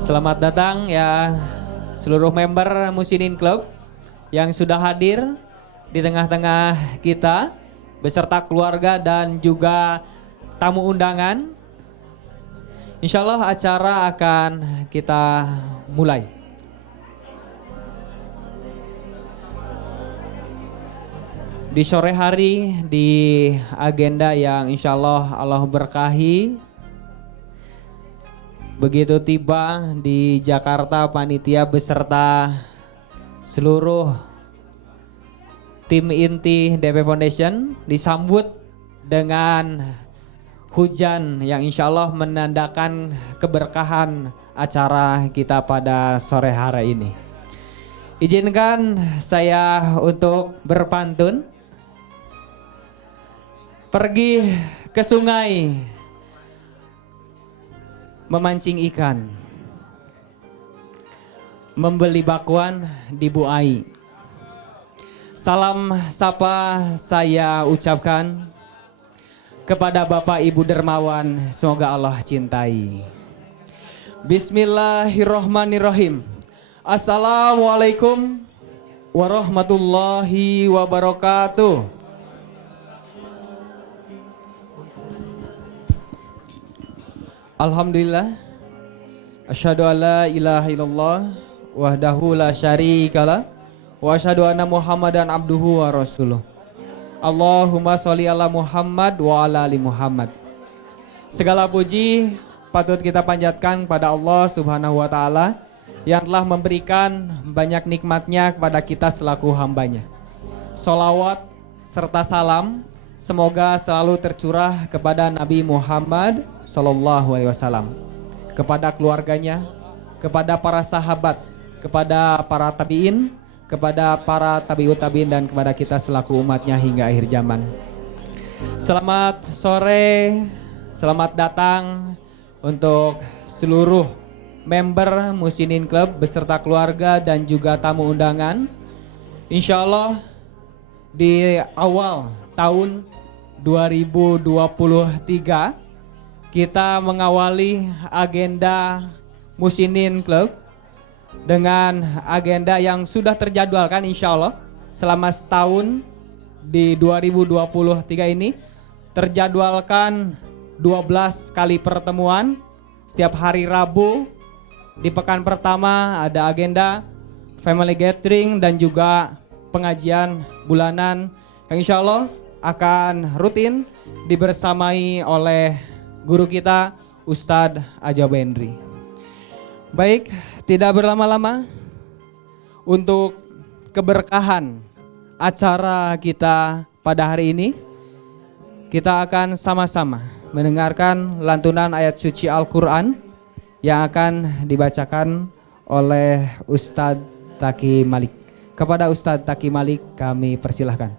Selamat datang ya seluruh member Musinin Club yang sudah hadir di tengah-tengah kita beserta keluarga dan juga tamu undangan. Insya Allah acara akan kita mulai. Di sore hari di agenda yang insya Allah berkahi. Begitu tiba di Jakarta, panitia beserta seluruh tim inti DP Foundation disambut dengan hujan yang insya Allah menandakan keberkahan acara kita pada sore hari ini. Izinkan saya untuk berpantun. Pergi ke sungai memancing ikan, membeli bakwan di Bu Ai. Salam sapa saya ucapkan kepada Bapak Ibu Dermawan, semoga Allah cintai. Bismillahirrohmanirrohim. Assalamualaikum warahmatullahi wabarakatuh. Alhamdulillah, asyhadu alla ilaha illallah wahdahu la syarikalah wa asyhadu anna Muhammadan abduhu wa rasuluh. Allahumma sholli ala Muhammad wa ala ali Muhammad. Segala puji patut kita panjatkan pada Allah Subhanahu wa taala yang telah memberikan banyak nikmatnya kepada kita selaku hambanya. Sholawat serta salam semoga selalu tercurah kepada Nabi Muhammad Sallallahu Alaihi Wasallam, kepada keluarganya, kepada para sahabat, kepada para tabiin, kepada para tabiut tabiin dan kepada kita selaku umatnya hingga akhir zaman. Selamat sore, selamat datang untuk seluruh member Musinin Club beserta keluarga dan juga tamu undangan. Insya Allah di awal tahun 2023 kita mengawali agenda Musinin Club dengan agenda yang sudah terjadwalkan insya Allah selama setahun di 2023 ini. Terjadwalkan 12 kali pertemuan setiap hari Rabu. Di pekan pertama ada agenda family gathering dan juga pengajian bulanan yang insya Allah akan rutin dibersamai oleh guru kita Ustadz Ajab Henry. Baik, tidak berlama-lama, untuk keberkahan acara kita pada hari ini, kita akan sama-sama mendengarkan lantunan ayat suci Al-Quran yang akan dibacakan oleh Ustadz Taki Malik. Kepada Ustadz Taki Malik kami persilahkan.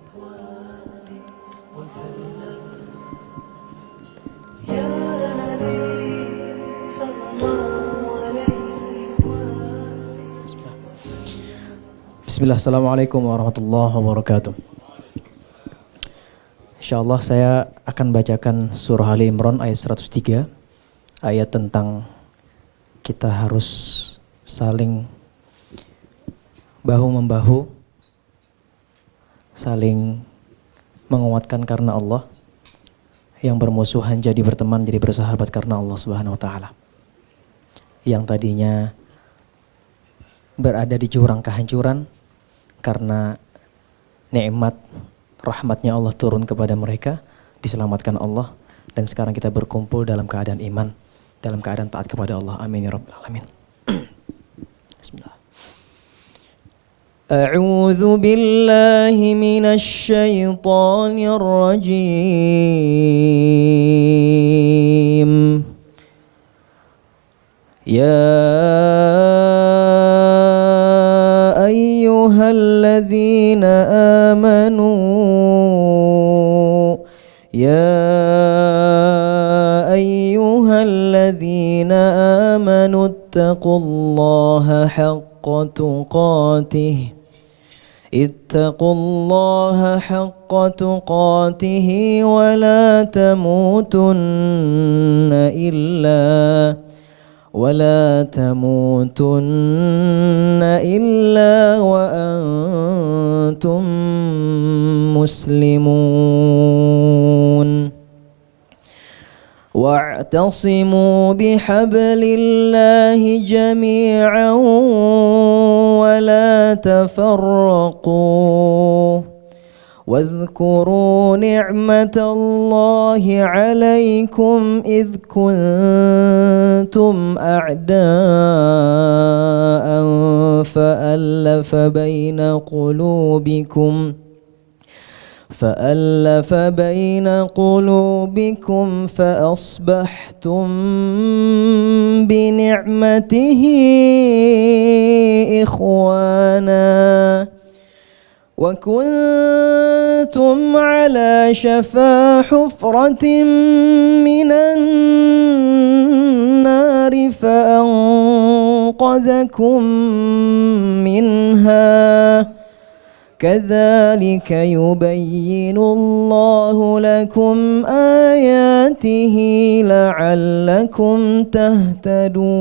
Bismillah, assalamualaikum warahmatullahi wabarakatuh. Insyaallah saya akan bacakan surah Ali Imran ayat 103, ayat tentang kita harus saling bahu-membahu, saling menguatkan karena Allah, yang bermusuhan jadi berteman, jadi bersahabat karena Allah Subhanahu wa taala. Yang tadinya berada di jurang kehancuran karena nikmat rahmatnya Allah turun kepada mereka, diselamatkan Allah, dan sekarang kita berkumpul dalam keadaan iman, dalam keadaan taat kepada Allah. Amin ya rabbal alamin. Bismillah. A'udzu billahi minasy syaithanir rajim. Ya ayyuhalladzina amanu ittaqullaha haqqa tuqatih اتقوا الله حق تقاته ولا تموتن ولا تموتن إلا وأنتم مسلمون واعتصموا بحبل الله جميعا ولا تفرقوا واذكروا نعمة الله عليكم إذ كنتم أعداء فألف بين قلوبكم فأصبحتم بنعمته إخوانا وكنتم على شفا حفرة من النار فأنقذكم منها كذلك يبين الله لكم آياته لعلكم تهتدون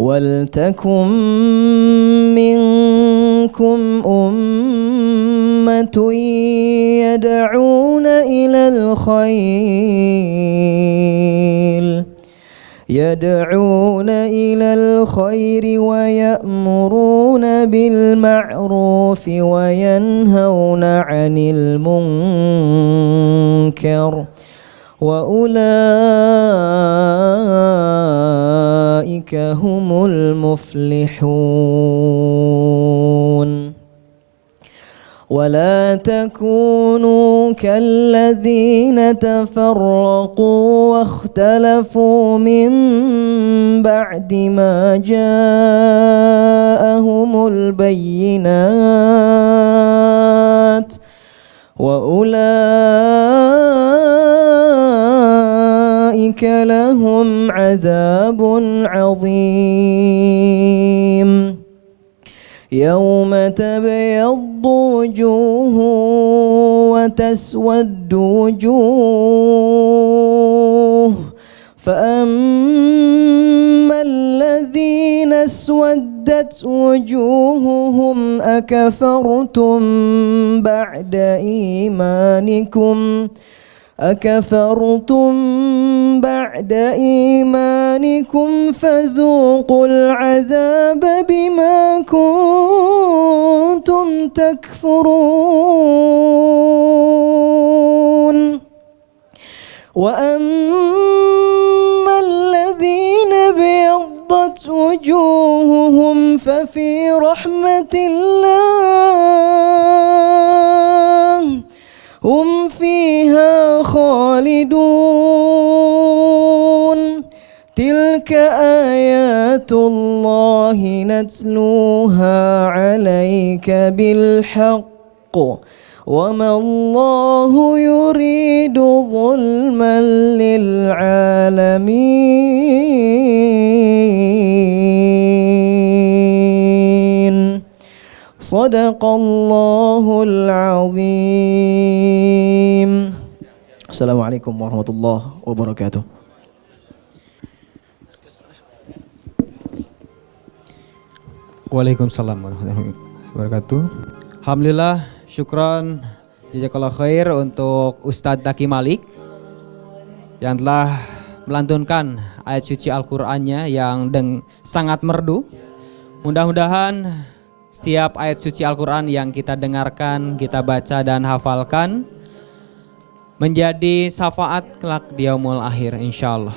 ولتكن منكم أمة يدعون إلى الخير ويأمرون بالمعروف وينهون عن المنكر وأولئك هم المفلحون ولا تكونوا كالذين تفرقوا واختلفوا من بعد ما جاءهم البينات وأولئك لهم عذاب عظيم يوم تبيض وجوه وتسود وجوه فأما الذين اسودت وجوههم أكفرتم بعد إيمانكم فذوقوا العذاب بما كنتم تكفرون وأما الذين ابيضت وجوههم ففي رحمة الله هم فيها خالدون تلك آيات الله نتلوها عليك بالحق وما الله يريد ظلما للعالمين صدق الله العظيم. Assalamualaikum warahmatullahi wabarakatuh. Waalaikumsalam warahmatullahi wabarakatuh. Alhamdulillah, syukron jazakallah khair untuk Ustadz Taki Malik yang telah melantunkan ayat suci Al-Qur'annya yang sangat merdu. Mudah-mudahan setiap ayat suci Al-Quran yang kita dengarkan, kita baca dan hafalkan menjadi syafaat kelak di yaumul akhir insyaallah.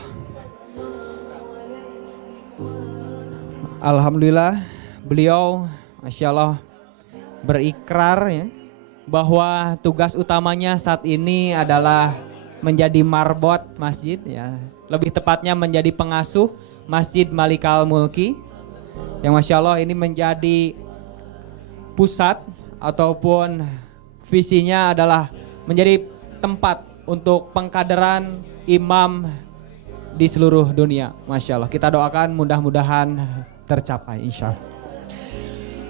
Alhamdulillah beliau masyaallah berikrar ya, bahwa tugas utamanya saat ini adalah menjadi marbot masjid ya, lebih tepatnya menjadi pengasuh Masjid Malikal Mulki yang Masya Allah ini menjadi pusat ataupun visinya adalah menjadi tempat untuk pengkaderan imam di seluruh dunia. Masya Allah, kita doakan mudah-mudahan tercapai insya Allah.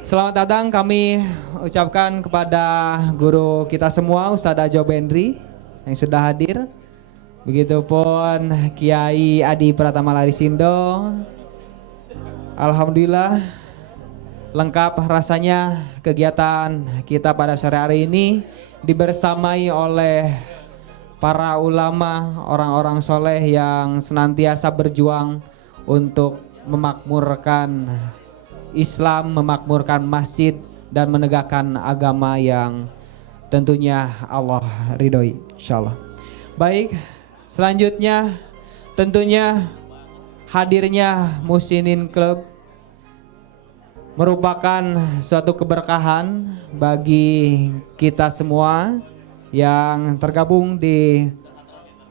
Selamat datang kami ucapkan kepada guru kita semua Ustadz Ajo Bendri yang sudah hadir. Begitupun Kiai Adi Pratama Larisindo. Alhamdulillah lengkap rasanya kegiatan kita pada sore hari ini dibersamai oleh para ulama, orang-orang soleh yang senantiasa berjuang untuk memakmurkan Islam, memakmurkan masjid dan menegakkan agama yang tentunya Allah ridhoi insyaallah. Baik, selanjutnya tentunya hadirnya Muhsinin Club merupakan suatu keberkahan bagi kita semua yang tergabung di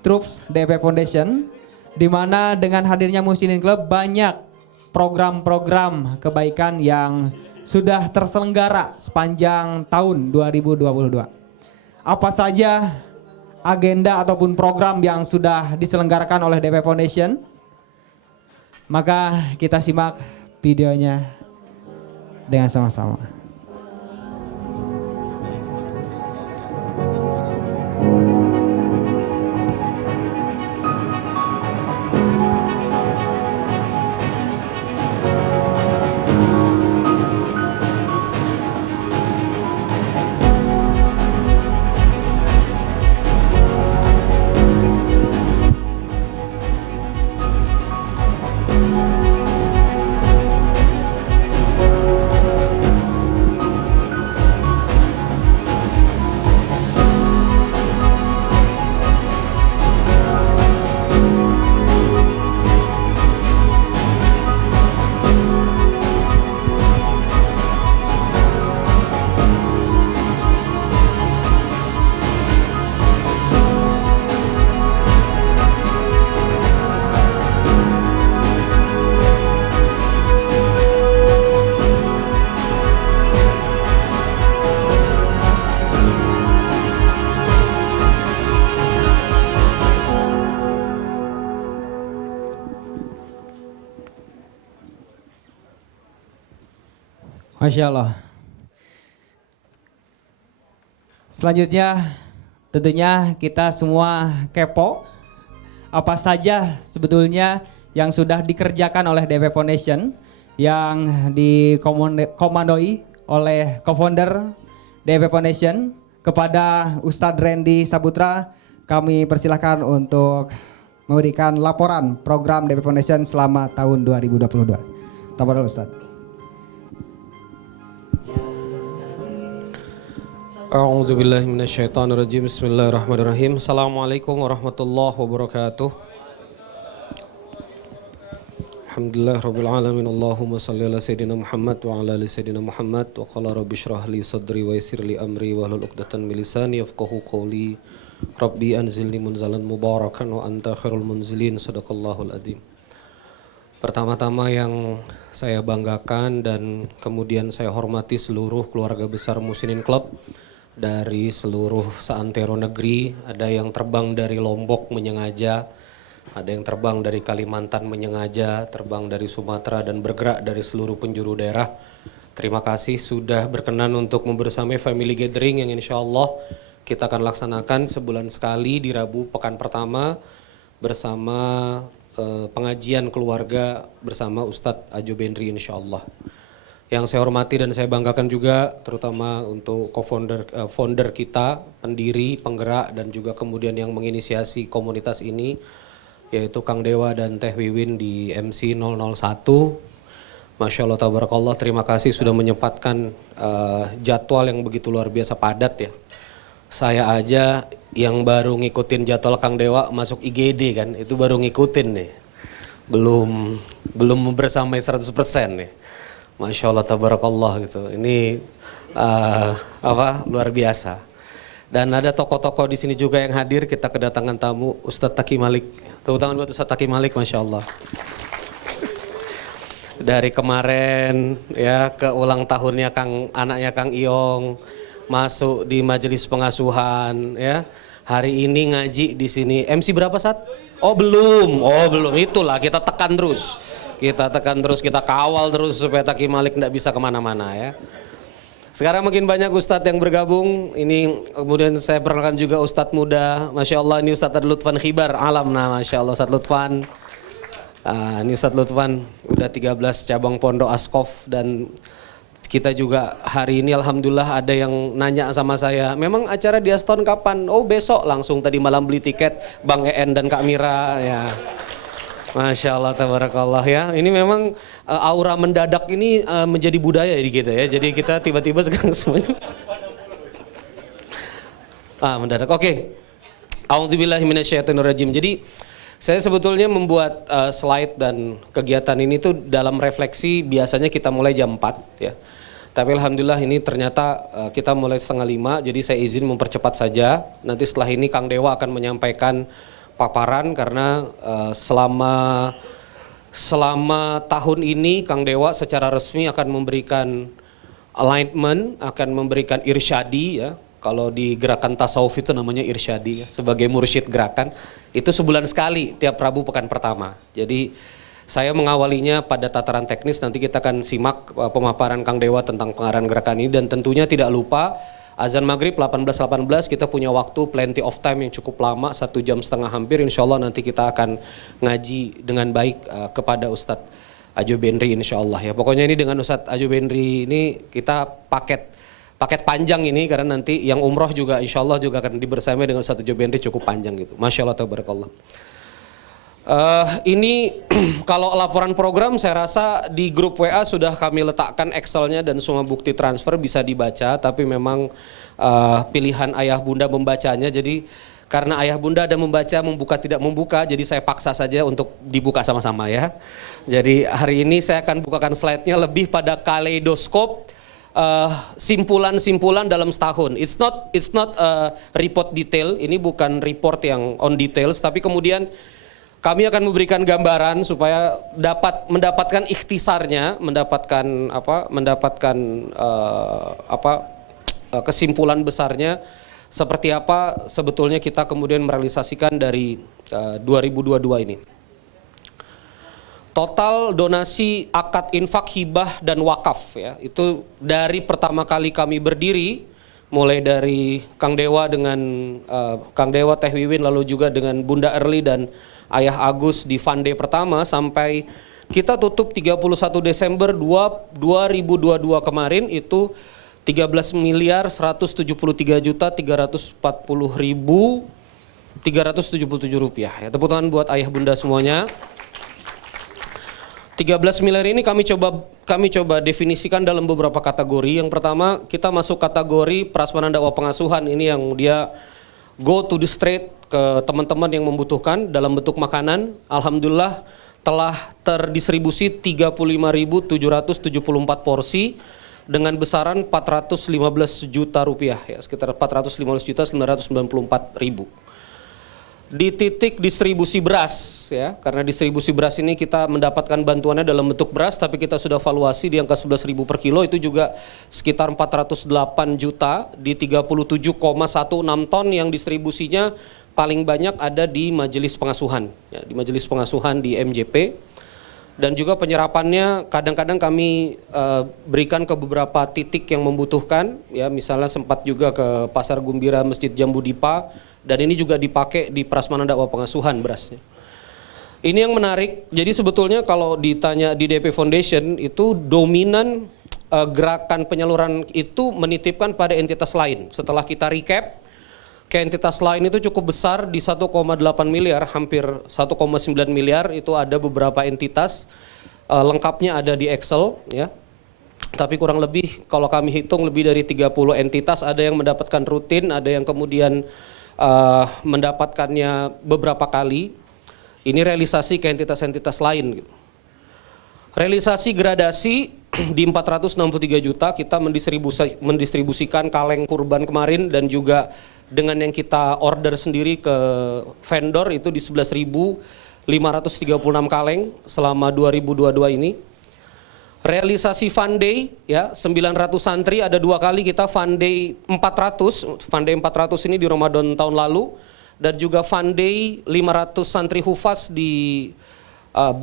Troops DP Foundation, di mana dengan hadirnya Muhsinin Club banyak program-program kebaikan yang sudah terselenggara sepanjang tahun 2022. Apa saja agenda ataupun program yang sudah diselenggarakan oleh DP Foundation? Maka kita simak videonya dengan sama-sama. Masya Allah. Selanjutnya tentunya kita semua kepo apa saja sebetulnya yang sudah dikerjakan oleh DP Foundation yang dikomandoi oleh co-founder DP Foundation. Kepada Ustadz Randy Saputra kami persilahkan untuk memberikan laporan program DP Foundation selama tahun 2022. Tafadhol Ustadz. A'udzubillahi minasyaitonirrajim. Bismillahirrahmanirrahim. Assalamualaikum warahmatullahi wabarakatuh. Alhamdulillah rabbil alamin. Allahumma shalli ala sayidina Muhammad wa ala ali sayidina Muhammad. Wa qala rabbi shrah li sadri wa yassir li amri wa hlul 'uqdatam min lisani yafqahu qawli. Rabbi anzilni munzalan mubarakan wa anta khairul munzilin. Shadaqallahul adzim. Pertama-tama yang saya banggakan dan kemudian saya hormati seluruh keluarga besar Muhsinin Club dari seluruh seantero negeri. Ada yang terbang dari Lombok menyengaja, ada yang terbang dari Kalimantan menyengaja, terbang dari Sumatera dan bergerak dari seluruh penjuru daerah. Terima kasih sudah berkenan untuk membersamai family gathering yang insya Allah kita akan laksanakan sebulan sekali di Rabu pekan pertama bersama pengajian keluarga bersama Ustadz Ajo Bendri insya Allah. Yang saya hormati dan saya banggakan juga terutama untuk founder kita, pendiri, penggerak dan juga kemudian yang menginisiasi komunitas ini yaitu Kang Dewa dan Teh Wiwin di MC 001. Masya Allah tabarakallah, terima kasih sudah menyempatkan jadwal yang begitu luar biasa padat ya. Saya aja yang baru ngikutin jadwal Kang Dewa masuk IGD kan, itu baru ngikutin nih. Belum bersamai 100% nih. Masya Allah tabarakallah gitu. Ini luar biasa. Dan ada tokoh-tokoh di sini juga yang hadir. Kita kedatangan tamu Ustadz Taki Malik. Tepuk tangan buat Ustadz Taki Malik, Masya Allah. Dari kemarin ya ke ulang tahunnya anaknya Kang Iong, masuk di majelis pengasuhan ya. Hari ini ngaji di sini. MC berapa Sat? Oh belum. Itulah kita tekan terus. Kita kawal terus supaya Taki Malik tidak bisa kemana-mana ya. Sekarang makin banyak ustadz yang bergabung. Ini kemudian saya perkenalkan juga ustadz muda. Masya Allah ini Ustadz Lutfan Khibar alam. Nah Masya Allah Ustadz Lutfan. Ini Ustadz Lutfan udah 13 cabang pondok Askof. Dan kita juga hari ini alhamdulillah ada yang nanya sama saya, memang acara di Aston kapan? Oh besok, langsung tadi malam beli tiket Bang EN dan Kak Mira ya. Masya Allah, tabarakallah ya. Ini memang aura mendadak ini menjadi budaya di kita ya. Jadi kita tiba-tiba sekarang semuanya mendadak. Oke. A'udzubillahi minasyaitonirrajim. Jadi saya sebetulnya membuat slide dan kegiatan ini tuh dalam refleksi biasanya kita mulai jam 4 ya. Tapi alhamdulillah ini ternyata kita mulai 4:30, jadi saya izin mempercepat saja. Nanti setelah ini Kang Dewa akan menyampaikan paparan karena selama tahun ini Kang Dewa secara resmi akan memberikan alignment, akan memberikan irsyadi ya. Kalau di gerakan tasawuf itu namanya irsyadi ya, sebagai mursyid gerakan. Itu sebulan sekali tiap Rabu pekan pertama. Jadi saya mengawalinya pada tataran teknis, nanti kita akan simak pemaparan Kang Dewa tentang pengarahan gerakan ini dan tentunya tidak lupa azan maghrib 18.18 kita punya waktu plenty of time yang cukup lama 1 jam setengah hampir, insya Allah nanti kita akan ngaji dengan baik kepada Ustadz Ajo Benri insya Allah ya. Pokoknya ini dengan Ustadz Ajo Benri ini kita paket panjang ini karena nanti yang umroh juga insya Allah juga akan dibersamai dengan Ustadz Ajo Benri cukup panjang gitu. Masya Allah tabarakallah. Ini kalau laporan program saya rasa di grup WA sudah kami letakkan Excelnya dan semua bukti transfer bisa dibaca, tapi memang pilihan ayah bunda membacanya, jadi karena ayah bunda ada membuka tidak membuka, jadi saya paksa saja untuk dibuka sama-sama ya. Jadi hari ini saya akan bukakan slide-nya lebih pada kaleidoskop simpulan-simpulan dalam setahun. It's not a report detail, ini bukan report yang on details, tapi kemudian kami akan memberikan gambaran supaya dapat mendapatkan ikhtisarnya, mendapatkan kesimpulan besarnya seperti apa sebetulnya kita kemudian merealisasikan dari 2022 ini. Total donasi akad infak, hibah dan wakaf ya, itu dari pertama kali kami berdiri mulai dari Kang Dewa dengan Kang Dewa Teh Wiwin lalu juga dengan Bunda Erli dan Ayah Agus di Fund Day pertama sampai kita tutup 31 Desember 2022 kemarin itu 13 miliar 173 juta 340.377 rupiah ya. Tepuk tangan buat ayah bunda semuanya. 13 miliar ini kami coba definisikan dalam beberapa kategori. Yang pertama kita masuk kategori prasmanan dakwah pengasuhan, ini yang dia go to the street ke teman-teman yang membutuhkan dalam bentuk makanan. Alhamdulillah telah terdistribusi 35.774 porsi dengan besaran 415 juta rupiah ya, sekitar 415.994.000. Di titik distribusi beras ya, karena distribusi beras ini kita mendapatkan bantuannya dalam bentuk beras tapi kita sudah valuasi di angka 11.000 per kilo, itu juga sekitar 408 juta di 37,16 ton yang distribusinya paling banyak ada di majelis pengasuhan ya, di majelis pengasuhan di MJP. Dan juga penyerapannya kadang-kadang kami berikan ke beberapa titik yang membutuhkan ya, misalnya sempat juga ke Pasar Gumbira Masjid Jambu Dipa, dan ini juga dipakai di prasmanan dakwah pengasuhan berasnya. Ini yang menarik, jadi sebetulnya kalau ditanya di DP Foundation itu dominan gerakan penyaluran itu menitipkan pada entitas lain. Setelah kita recap, ke entitas lain itu cukup besar di 1,8 miliar, hampir 1,9 miliar itu ada beberapa entitas, lengkapnya ada di Excel ya. Tapi kurang lebih kalau kami hitung lebih dari 30 entitas, ada yang mendapatkan rutin, ada yang kemudian mendapatkannya beberapa kali. Ini realisasi ke entitas-entitas lain gitu. Realisasi gradasi di 463 juta kita mendistribusikan kaleng kurban kemarin, dan juga dengan yang kita order sendiri ke vendor itu di 11.536 kaleng selama 2022 ini. Realisasi Fund Day ya, 900 santri, ada 2 kali kita Fund Day 400. Fund Day 400 ini di Ramadan tahun lalu, dan juga Fund Day 500 santri hufaz di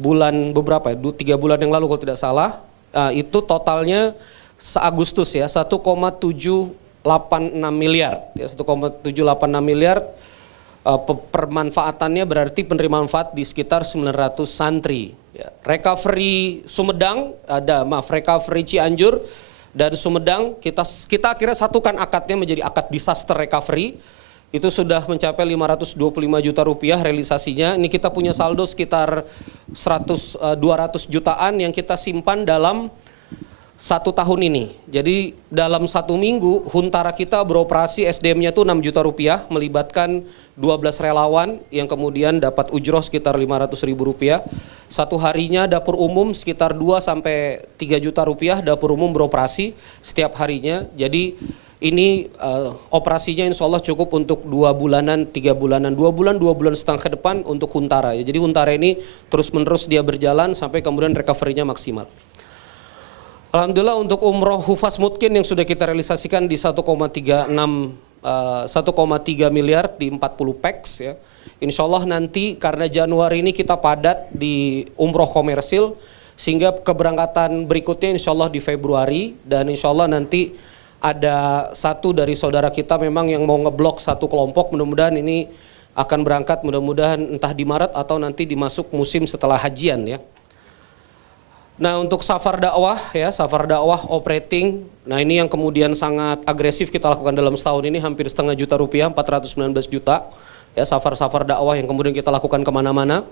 bulan beberapa ya, 3 bulan yang lalu kalau tidak salah. Itu totalnya Agustus ya 1,786 miliar ya 1,786 miliar. Permanfaatannya berarti penerima manfaat di sekitar 900 santri ya. Recovery Sumedang recovery Cianjur dan Sumedang kita akhirnya satukan akadnya menjadi akad disaster recovery. Itu sudah mencapai 525 juta rupiah realisasinya. Ini kita punya saldo sekitar 200 jutaan yang kita simpan dalam 1 tahun ini. Jadi dalam 1 minggu Huntara kita beroperasi, SDM-nya itu 6 juta rupiah, melibatkan 12 relawan yang kemudian dapat ujroh sekitar 500 ribu rupiah. Satu harinya dapur umum sekitar 2-3 juta rupiah dapur umum beroperasi setiap harinya. Jadi ini operasinya insya Allah cukup untuk 2 bulanan, 3 bulanan, 2 bulan setengah ke depan untuk Huntara ya. Jadi Huntara ini terus menerus dia berjalan sampai kemudian recovery-nya maksimal. Alhamdulillah untuk umroh Hufaz Mutkin yang sudah kita realisasikan di 1,3 miliar di 40 packs ya. Insya Allah nanti karena Januari ini kita padat di umroh komersil sehingga keberangkatan berikutnya insya Allah di Februari dan insya Allah nanti ada satu dari saudara kita memang yang mau ngeblok satu kelompok, mudah-mudahan ini akan berangkat mudah-mudahan entah di Maret atau nanti dimasuk musim setelah hajian ya. Nah untuk safar dakwah ya, safar dakwah operating, nah ini yang kemudian sangat agresif kita lakukan dalam setahun ini hampir setengah juta rupiah, 419 juta ya safar-safar dakwah yang kemudian kita lakukan kemana-mana.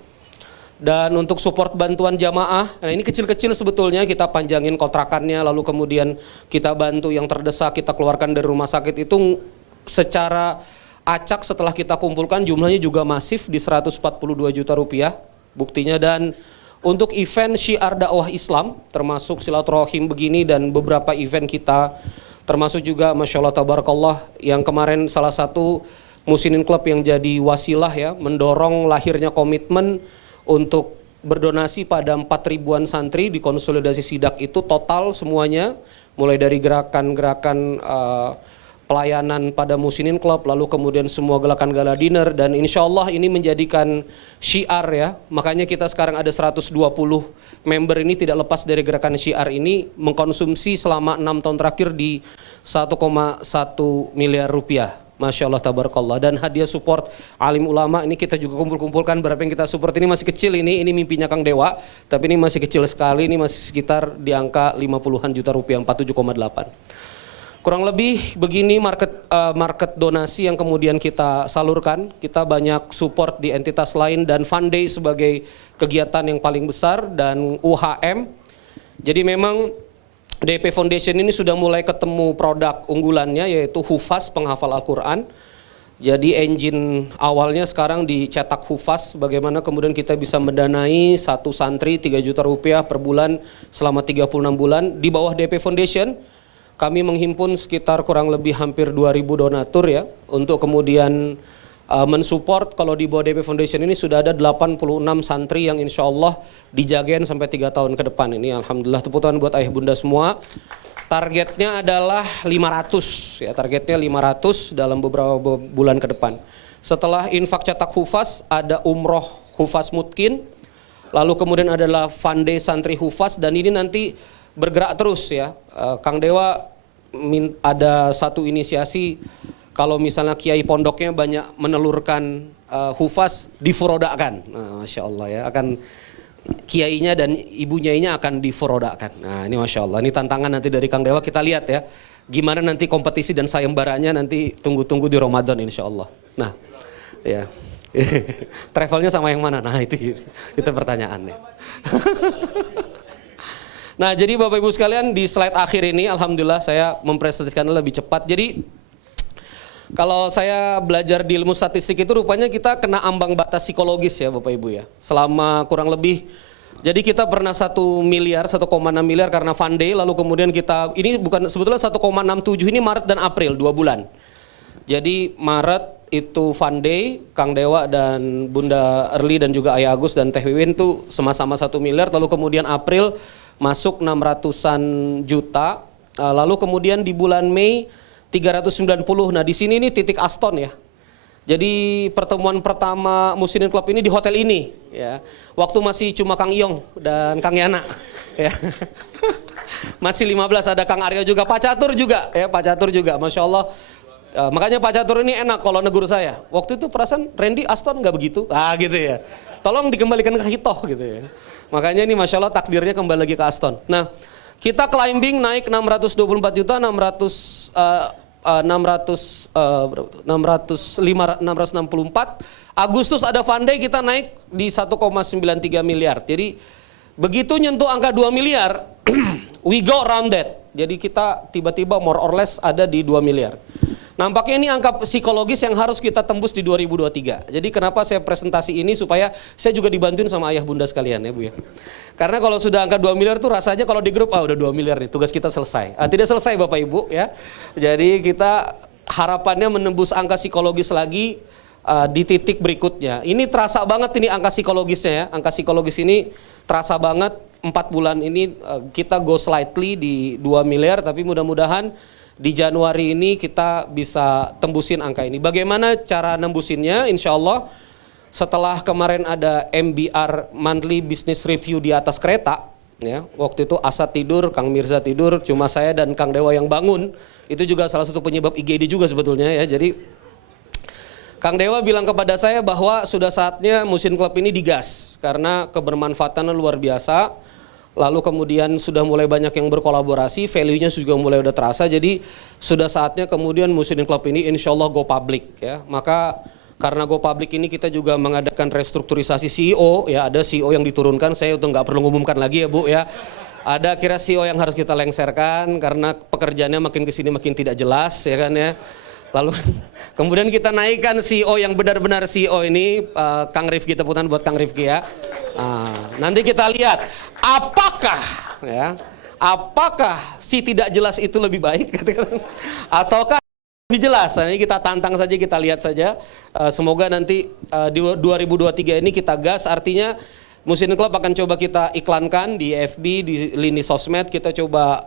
Dan untuk support bantuan jamaah, nah ini kecil-kecil sebetulnya kita panjangin kontrakannya lalu kemudian kita bantu yang terdesak, kita keluarkan dari rumah sakit itu secara acak setelah kita kumpulkan jumlahnya juga masif di 142 juta rupiah buktinya. Dan untuk event syiar dakwah Islam termasuk silaturahim begini dan beberapa event kita termasuk juga Masya Allah Tabarakallah yang kemarin salah satu Muslimin Club yang jadi wasilah ya mendorong lahirnya komitmen untuk berdonasi pada 4.000-an santri di konsolidasi sidak itu total semuanya mulai dari gerakan-gerakan pelayanan pada Muslimin Club lalu kemudian semua gala dinner dan insya Allah ini menjadikan syiar ya. Makanya kita sekarang ada 120 member ini tidak lepas dari gerakan syiar ini mengkonsumsi selama 6 tahun terakhir di 1,1 miliar rupiah. Masya Allah tabarakallah. Dan hadiah support alim ulama ini kita juga kumpulkan berapa yang kita support ini masih kecil ini mimpinya Kang Dewa tapi ini masih kecil sekali, ini masih sekitar di angka 50-an juta rupiah, 47,8. Kurang lebih begini market donasi yang kemudian kita salurkan. Kita banyak support di entitas lain dan Fund Day sebagai kegiatan yang paling besar dan UHM. Jadi memang DP Foundation ini sudah mulai ketemu produk unggulannya yaitu Hufaz penghafal Al-Quran. Jadi engine awalnya sekarang dicetak Hufaz, bagaimana kemudian kita bisa mendanai satu santri 3 juta rupiah per bulan selama 36 bulan. Di bawah DP Foundation kami menghimpun sekitar kurang lebih hampir 2.000 donatur ya untuk kemudian mensupport. Kalau di bawah DP Foundation ini sudah ada 86 santri yang insya Allah dijagain sampai 3 tahun ke depan. Ini alhamdulillah tepuk tangan buat ayah bunda semua. Targetnya adalah 500 ya, targetnya 500 dalam beberapa bulan ke depan. Setelah infak cetak Hufaz ada umroh Hufaz Mutkin, lalu kemudian adalah Fund Day santri Hufaz dan ini nanti bergerak terus ya. Kang Dewa ada satu inisiasi kalau misalnya kiai pondoknya banyak menelurkan Hufaz difurodakan. Nah, Masya Allah ya, akan kiainya dan ibunya ini akan difurodakan. Nah ini Masya Allah, ini tantangan nanti dari Kang Dewa, kita lihat ya. Gimana nanti kompetisi dan sayembaranya nanti tunggu-tunggu di Ramadan insya Allah. Nah ya, travelnya sama yang mana? Nah itu pertanyaannya. Nah jadi Bapak Ibu sekalian di slide akhir ini alhamdulillah saya mempresentasikannya lebih cepat. Jadi kalau saya belajar di ilmu statistik itu rupanya kita kena ambang batas psikologis ya Bapak Ibu ya. Selama kurang lebih, jadi kita pernah 1 miliar, 1,6 miliar karena Fund Day, lalu kemudian kita, ini bukan sebetulnya 1,67 ini Maret dan April 2 bulan. Jadi Maret itu Fund Day, Kang Dewa dan Bunda Erli dan juga Ayah Agus dan Teh Wiwin tuh sama-sama 1 miliar, lalu kemudian April masuk 600-an juta, lalu kemudian di bulan Mei 390. Nah di sini ini titik Aston ya. Jadi pertemuan pertama Muslimin Club ini di hotel ini, ya. Waktu masih cuma Kang Iyong dan Kang Yana, ya. Masih 15, ada Kang Aryo juga, Pak Catur juga, ya, Pak Catur juga, Masya Allah. Makanya Pak Catur ini enak kalau negur saya. Waktu itu perasaan Randy Aston nggak begitu, gitu ya. Tolong dikembalikan ke Hitoh gitu ya. Makanya ini Masya Allah takdirnya kembali lagi ke Aston. Nah, kita climbing naik 624 juta 664. Agustus ada Fund Day, kita naik di 1,93 miliar. Jadi begitu nyentuh angka 2 miliar, we go around that. Jadi kita tiba-tiba more or less ada di 2 miliar. Nampaknya ini angka psikologis yang harus kita tembus di 2023. Jadi kenapa saya presentasi ini, supaya saya juga dibantuin sama ayah bunda sekalian ya Bu ya. Karena kalau sudah angka 2 miliar tuh rasanya kalau di grup, udah 2 miliar nih, tugas kita selesai. Tidak selesai Bapak Ibu ya. Jadi kita harapannya menembus angka psikologis lagi di titik berikutnya. Ini terasa banget ini angka psikologisnya ya. Angka psikologis ini terasa banget 4 bulan ini kita go slightly di 2 miliar, tapi mudah-mudahan di Januari ini kita bisa tembusin angka ini. Bagaimana cara nembusinnya? Insya Allah setelah kemarin ada MBR Monthly Business Review di atas kereta, ya, waktu itu Asad tidur, Kang Mirza tidur, cuma saya dan Kang Dewa yang bangun. Itu juga salah satu penyebab IGD juga sebetulnya ya. Jadi Kang Dewa bilang kepada saya bahwa sudah saatnya Muslimin Club ini digas karena kebermanfaatannya luar biasa. Lalu kemudian sudah mulai banyak yang berkolaborasi, value-nya juga mulai udah terasa. Jadi sudah saatnya kemudian Muslimin Club ini insya Allah go public ya. Maka karena go public ini kita juga mengadakan restrukturisasi CEO ya. Ada CEO yang diturunkan, saya udah nggak perlu ngumumkan lagi ya Bu ya. Ada kira CEO yang harus kita lengserkan karena pekerjaannya makin kesini makin tidak jelas ya kan ya. Lalu kemudian kita naikkan CEO yang benar-benar CEO ini, Kang Rifki, teputan buat Kang Rifki ya. Nanti kita lihat apakah si tidak jelas itu lebih baik ataukah lebih jelas. Nah, ini kita tantang saja, kita lihat saja. Semoga nanti di 2023 ini kita gas, artinya Muslimin Club akan coba kita iklankan di FB, di lini sosmed, kita coba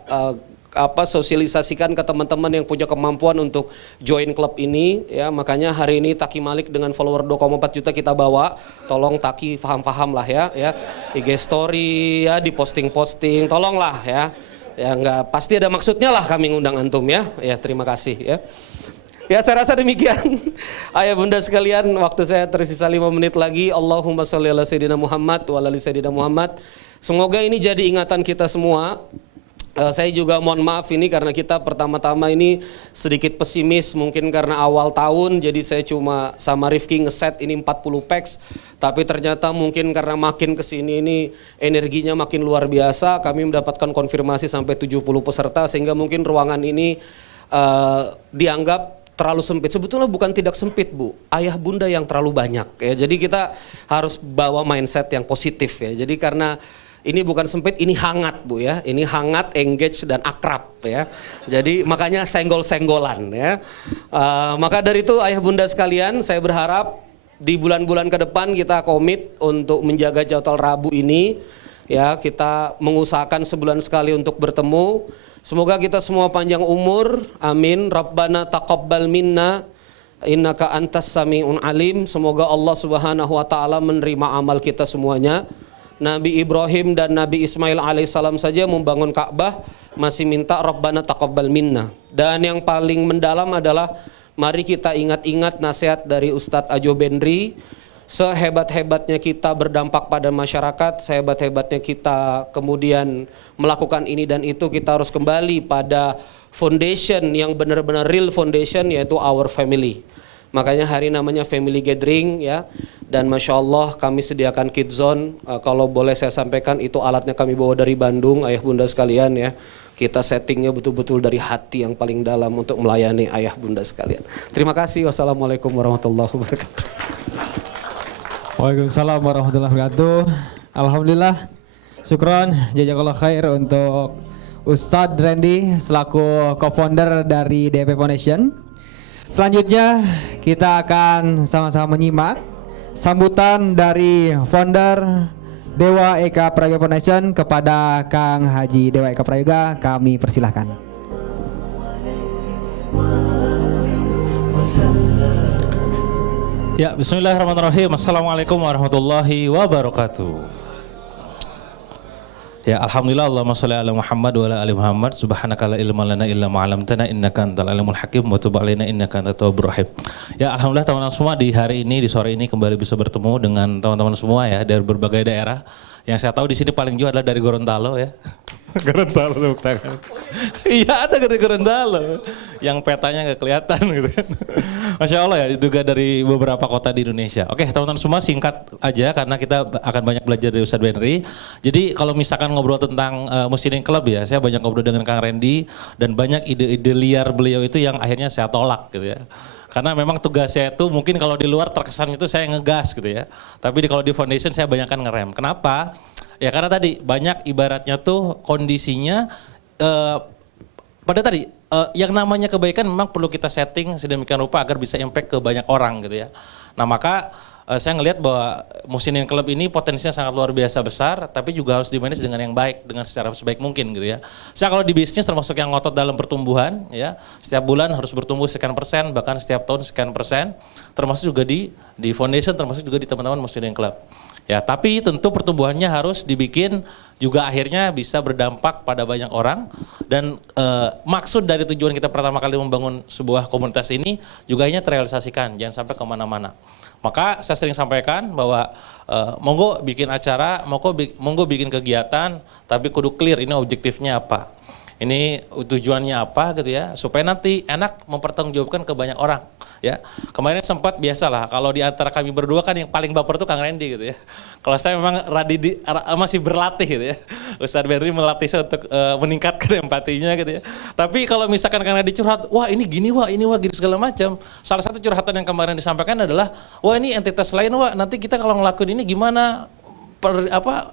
sosialisasikan ke teman-teman yang punya kemampuan untuk join klub ini ya. Makanya hari ini Taki Malik dengan follower 2,4 juta kita bawa. Tolong Taki paham-paham lah ya IG story ya, di posting-posting, tolonglah ya. Ya nggak pasti ada maksudnya lah kami ngundang antum ya. Ya terima kasih ya. Ya saya rasa demikian. Ayah bunda sekalian, waktu saya tersisa 5 menit lagi. Allahumma sholli ala sayyidina Muhammad wa ala ali sayyidina Muhammad. Semoga ini jadi ingatan kita semua. Saya juga mohon maaf ini karena kita pertama-tama ini sedikit pesimis mungkin karena awal tahun, jadi saya cuma sama Rifki ngeset ini 40 packs, tapi ternyata mungkin karena makin kesini ini energinya makin luar biasa, kami mendapatkan konfirmasi sampai 70 peserta sehingga mungkin ruangan ini dianggap terlalu sempit. Sebetulnya bukan tidak sempit Bu, ayah bunda yang terlalu banyak ya. Jadi kita harus bawa mindset yang positif ya. Jadi karena ini bukan sempit, ini hangat Bu ya. Ini hangat, engage dan akrab ya. Jadi makanya senggol-senggolan ya. Maka dari itu ayah bunda sekalian, saya berharap di bulan-bulan ke depan kita komit untuk menjaga jadwal Rabu ini ya. Kita mengusahakan sebulan sekali untuk bertemu. Semoga kita semua panjang umur. Amin. Rabbana taqabbal minna innaka antas sami'un alim. Semoga Allah Subhanahu wa taala menerima amal kita semuanya. Nabi Ibrahim dan Nabi Ismail alaihissalam saja membangun Ka'bah masih minta Rabbana taqabbal minna. Dan yang paling mendalam adalah mari kita ingat-ingat nasihat dari Ustadz Ajo Bendri. Sehebat-hebatnya kita berdampak pada masyarakat, sehebat-hebatnya kita kemudian melakukan ini dan itu, kita harus kembali pada foundation yang benar-benar real foundation, yaitu our family. Makanya hari namanya family gathering ya. Dan Masya Allah kami sediakan Kids Zone. Kalau boleh saya sampaikan, itu alatnya kami bawa dari Bandung, ayah bunda sekalian ya. Kita settingnya betul-betul dari hati yang paling dalam untuk melayani ayah bunda sekalian. Terima kasih. Wassalamualaikum warahmatullahi wabarakatuh. Waalaikumsalam warahmatullahi wabarakatuh. Alhamdulillah. Syukron, jazakallah khair untuk Ustadz Randy selaku co-founder dari DP Foundation. Selanjutnya kita akan sama-sama menyimak sambutan dari founder Dewa Eka Prayoga Foundation kepada Kang Haji Dewa Eka Prayoga. Kami persilahkan. Ya, bismillahirrahmanirrahim. Assalamualaikum warahmatullahi wabarakatuh. Ya, alhamdulillah, Allahumma sholli ala Muhammad wa ala ali Muhammad. Subhanaka la ilma lana illa ma 'allamtana innaka antal alimul hakim wa tub 'alaina innaka antat tawwabur rahim. Ya, alhamdulillah teman-teman semua, di hari ini, di sore ini kembali bisa bertemu dengan teman-teman semua ya dari berbagai daerah. Yang saya tahu di sini paling jauh adalah dari Gorontalo ya. Gorontalo, tepuk tangan. Iya, ada dari Gorontalo. Yang petanya nggak kelihatan gitu kan. Masya Allah ya, juga dari beberapa kota di Indonesia. Oke, teman-teman semua, singkat aja karena kita akan banyak belajar dari Ustadz Benri. Jadi kalau misalkan ngobrol tentang Muslimin Club ya, saya banyak ngobrol dengan Kang Randy dan banyak ide-ide liar beliau itu yang akhirnya saya tolak gitu ya. Karena memang tugas saya itu mungkin kalau di luar terkesan itu saya ngegas gitu ya. Tapi kalau di foundation saya banyakkan ngerem. Kenapa? Ya karena tadi banyak ibaratnya tuh kondisinya pada tadi yang namanya kebaikan memang perlu kita setting sedemikian rupa agar bisa impact ke banyak orang gitu ya. Nah maka saya ngelihat bahwa Muslimin Club ini potensinya sangat luar biasa besar, tapi juga harus dimanage dengan yang baik, dengan secara sebaik mungkin gitu ya. Saya kalau di bisnis termasuk yang ngotot dalam pertumbuhan ya, setiap bulan harus bertumbuh sekian persen, bahkan setiap tahun sekian persen, termasuk juga di foundation, termasuk juga di teman-teman Muslimin Club. Ya, tapi tentu pertumbuhannya harus dibikin juga akhirnya bisa berdampak pada banyak orang dan maksud dari tujuan kita pertama kali membangun sebuah komunitas ini juga hanya terrealisasikan, jangan sampai kemana-mana. Maka saya sering sampaikan bahwa monggo bikin acara, monggo bikin kegiatan, tapi kudu clear ini objektifnya apa. Ini tujuannya apa gitu ya, supaya nanti enak mempertanggungjawabkan ke banyak orang ya. Kemarin sempat biasalah kalau di antara kami berdua kan yang paling baper tuh Kang Randy gitu ya. Kalau saya memang masih berlatih gitu ya. Ustadz Benri melatih saya untuk meningkatkan empatinya gitu ya. Tapi kalau misalkan Kang Randy curhat, wah ini gini wah gini segala macam. Salah satu curhatan yang kemarin disampaikan adalah, wah ini entitas lain wah nanti kita kalau ngelakuin ini gimana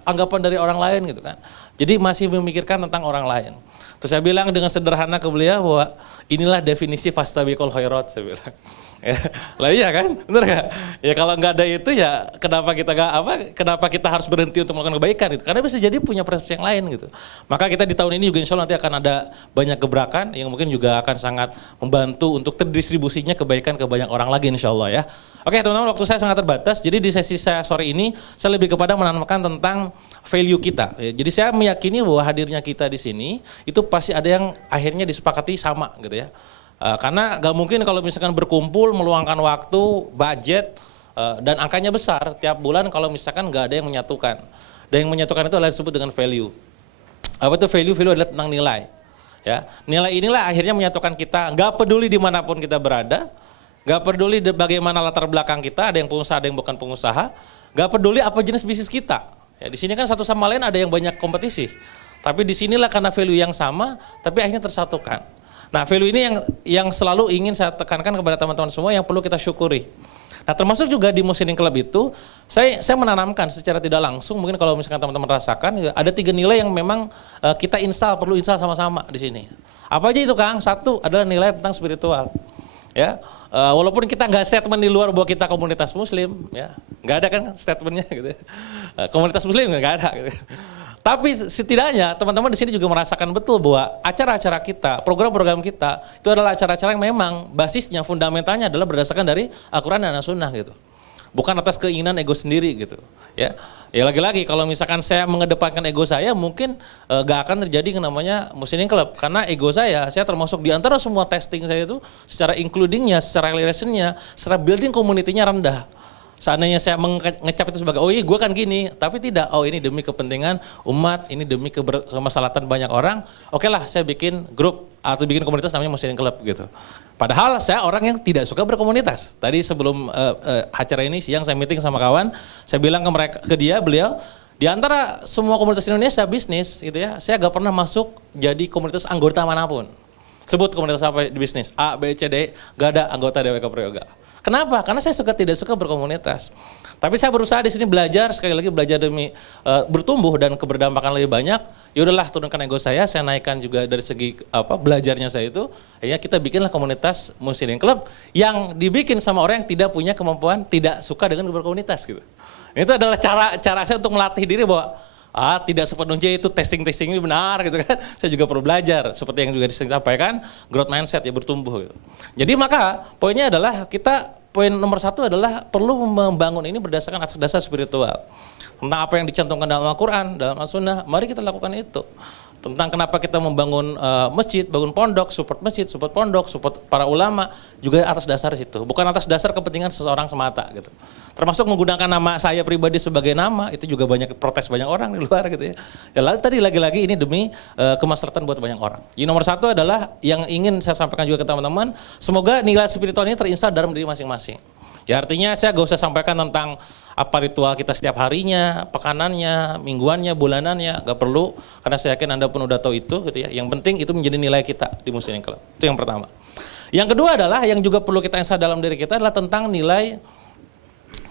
anggapan dari orang lain gitu kan. Jadi masih memikirkan tentang orang lain. Terus saya bilang dengan sederhana ke beliau bahwa inilah definisi fastabiqul khairat, saya bilang. Ya, lah iya kan, bener gak? Ya kalau nggak ada itu ya kenapa kita harus berhenti untuk melakukan kebaikan gitu? Karena bisa jadi punya persepsi yang lain gitu. Maka kita di tahun ini juga insya Allah nanti akan ada banyak gebrakan yang mungkin juga akan sangat membantu untuk terdistribusinya kebaikan ke banyak orang lagi insya Allah ya. Oke teman-teman, waktu saya sangat terbatas, jadi di sesi saya sore ini saya lebih kepada menanamkan tentang value kita. Ya, jadi saya meyakini bahwa hadirnya kita di sini itu pasti ada yang akhirnya disepakati sama gitu ya. Karena gak mungkin kalau misalkan berkumpul, meluangkan waktu, budget, dan angkanya besar tiap bulan kalau misalkan gak ada yang menyatukan. Dan yang menyatukan itu adalah disebut dengan value. Apa itu value? Value adalah tentang nilai. Ya, nilai inilah akhirnya menyatukan kita, gak peduli dimanapun kita berada, gak peduli bagaimana latar belakang kita, ada yang pengusaha, ada yang bukan pengusaha, gak peduli apa jenis bisnis kita. Ya, di sini kan satu sama lain ada yang banyak kompetisi. Tapi di sinilah karena value yang sama, tapi akhirnya tersatukan. Nah value ini yang selalu ingin saya tekankan kepada teman-teman semua yang perlu kita syukuri. Nah termasuk juga di Muslimin Club itu saya menanamkan secara tidak langsung, mungkin kalau misalkan teman-teman rasakan ada 3 nilai yang memang kita perlu install sama-sama di sini. Apa aja itu Kang? Satu adalah nilai tentang spiritual. Ya, walaupun kita nggak statement di luar bahwa kita komunitas Muslim, ya nggak ada kan statementnya gitu. Komunitas Muslim nggak ada. Gitu. Tapi setidaknya teman-teman di sini juga merasakan betul bahwa acara-acara kita, program-program kita itu adalah acara-acara yang memang basisnya, fundamentalnya adalah berdasarkan dari Al-Quran dan As-Sunnah gitu. Bukan atas keinginan ego sendiri gitu. Ya lagi-lagi kalau misalkan saya mengedepankan ego saya mungkin gak akan terjadi yang namanya Muslimin Club. Karena ego saya termasuk di antara semua testing saya itu secara includingnya, secara relationnya, secara building community-nya rendah. Seandainya saya mengecap itu sebagai, oh iya gue kan gini, tapi tidak, oh ini demi kepentingan umat, ini demi kemaslahatan banyak orang, oke lah saya bikin grup atau bikin komunitas namanya Muslimin Club gitu. Padahal saya orang yang tidak suka berkomunitas. Tadi sebelum acara ini siang saya meeting sama kawan, saya bilang beliau, di antara semua komunitas Indonesia bisnis gitu ya, saya gak pernah masuk jadi komunitas anggota manapun. Sebut komunitas apa di bisnis, A, B, C, D, gak ada anggota DWK Prayoga. Kenapa? Karena saya tidak suka berkomunitas. Tapi saya berusaha di sini belajar, sekali lagi belajar demi bertumbuh dan keberdampakan lebih banyak. Ya udahlah turunkan ego saya naikkan juga dari segi belajarnya saya itu. Akhirnya kita bikinlah komunitas Muslimin Club yang dibikin sama orang yang tidak punya kemampuan, tidak suka dengan berkomunitas gitu. Itu adalah cara saya untuk melatih diri bahwa tidak sepenuhnya itu testing ini benar gitu kan. Saya juga perlu belajar seperti yang juga disampaikan, growth mindset ya bertumbuh gitu. Jadi maka poinnya adalah kita poin nomor 1 adalah perlu membangun ini berdasarkan atas dasar spiritual. Tentang apa yang dicantumkan dalam Al-Quran, dalam As-Sunnah, mari kita lakukan itu. Tentang kenapa kita membangun masjid, bangun pondok, support masjid, support pondok, support para ulama, juga atas dasar situ. Bukan atas dasar kepentingan seseorang semata gitu. Termasuk menggunakan nama saya pribadi sebagai nama, itu juga banyak protes banyak orang di luar gitu ya. Ya tadi lagi-lagi ini demi kemaslahatan buat banyak orang. Jadi nomor 1 adalah yang ingin saya sampaikan juga ke teman-teman, semoga nilai spiritual ini terinstal dalam diri masing-masing. Ya artinya saya gak usah sampaikan tentang apa ritual kita setiap harinya, pekanannya, mingguannya, bulanannya, gak perlu. Karena saya yakin Anda pun udah tahu itu gitu ya. Yang penting itu menjadi nilai kita di Muslim Club. Itu yang pertama. Yang kedua adalah yang juga perlu kita install dalam diri kita adalah tentang nilai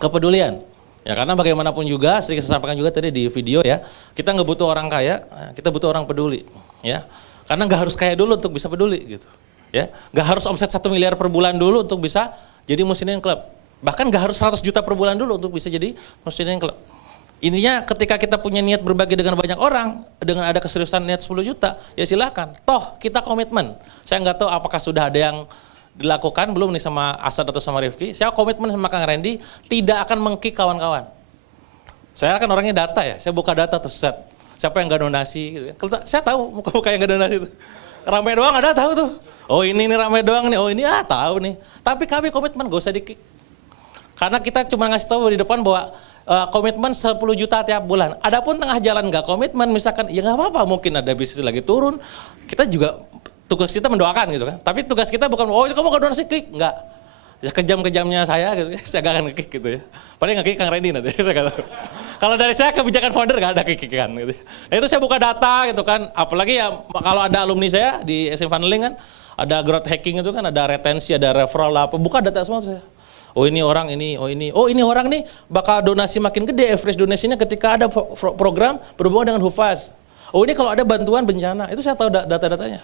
kepedulian. Ya karena bagaimanapun juga, sering saya sampaikan juga tadi di video ya, kita nggak butuh orang kaya, kita butuh orang peduli. Ya, karena nggak harus kaya dulu untuk bisa peduli gitu. Ya, nggak harus omset 1 miliar per bulan dulu untuk bisa jadi Muslim Club. Bahkan gak harus 100 juta per bulan dulu untuk bisa jadi Muslim Club. Intinya ketika kita punya niat berbagi dengan banyak orang, dengan ada keseriusan niat 10 juta, ya silakan. Toh kita komitmen. Saya nggak tahu apakah sudah ada yang dilakukan belum nih sama Asad atau sama Rifki. Saya komitmen sama Kang Randy tidak akan meng-kick kawan-kawan. Saya kan orangnya data ya, saya buka data tuh set. Siapa yang gak donasi gitu ya. Saya tahu muka-muka yang gak donasi itu. Ramai doang ada tahu tuh. Oh ini ramai doang nih, oh ini tahu nih. Tapi kami komitmen gak usah di-kick. Karena kita cuma ngasih tahu di depan bahwa komitmen 10 juta tiap bulan. Adapun tengah jalan nggak komitmen, misalkan ya nggak apa-apa, mungkin ada bisnis lagi turun, kita juga tugas kita mendoakan gitu kan. Tapi tugas kita bukan, oh kamu nggak donasi klik, nggak. Ya kejam-kejamnya saya gitu, saya nggak akan ngeklik gitu ya. Paling ngeklik Kang Randy nanti, saya nggak tahu. Kalau dari saya kebijakan founder nggak ada kikikan gitu. Nah itu saya buka data gitu kan, apalagi ya kalau ada alumni saya di SM Funneling kan, ada growth hacking itu kan, ada retensi, ada referral apa, buka data semua saya. Oh ini orang ini, oh ini orang nih bakal donasi makin gede, average donasinya ketika ada program berhubungan dengan Hufaz. Oh ini kalau ada bantuan bencana, itu saya tahu data-datanya.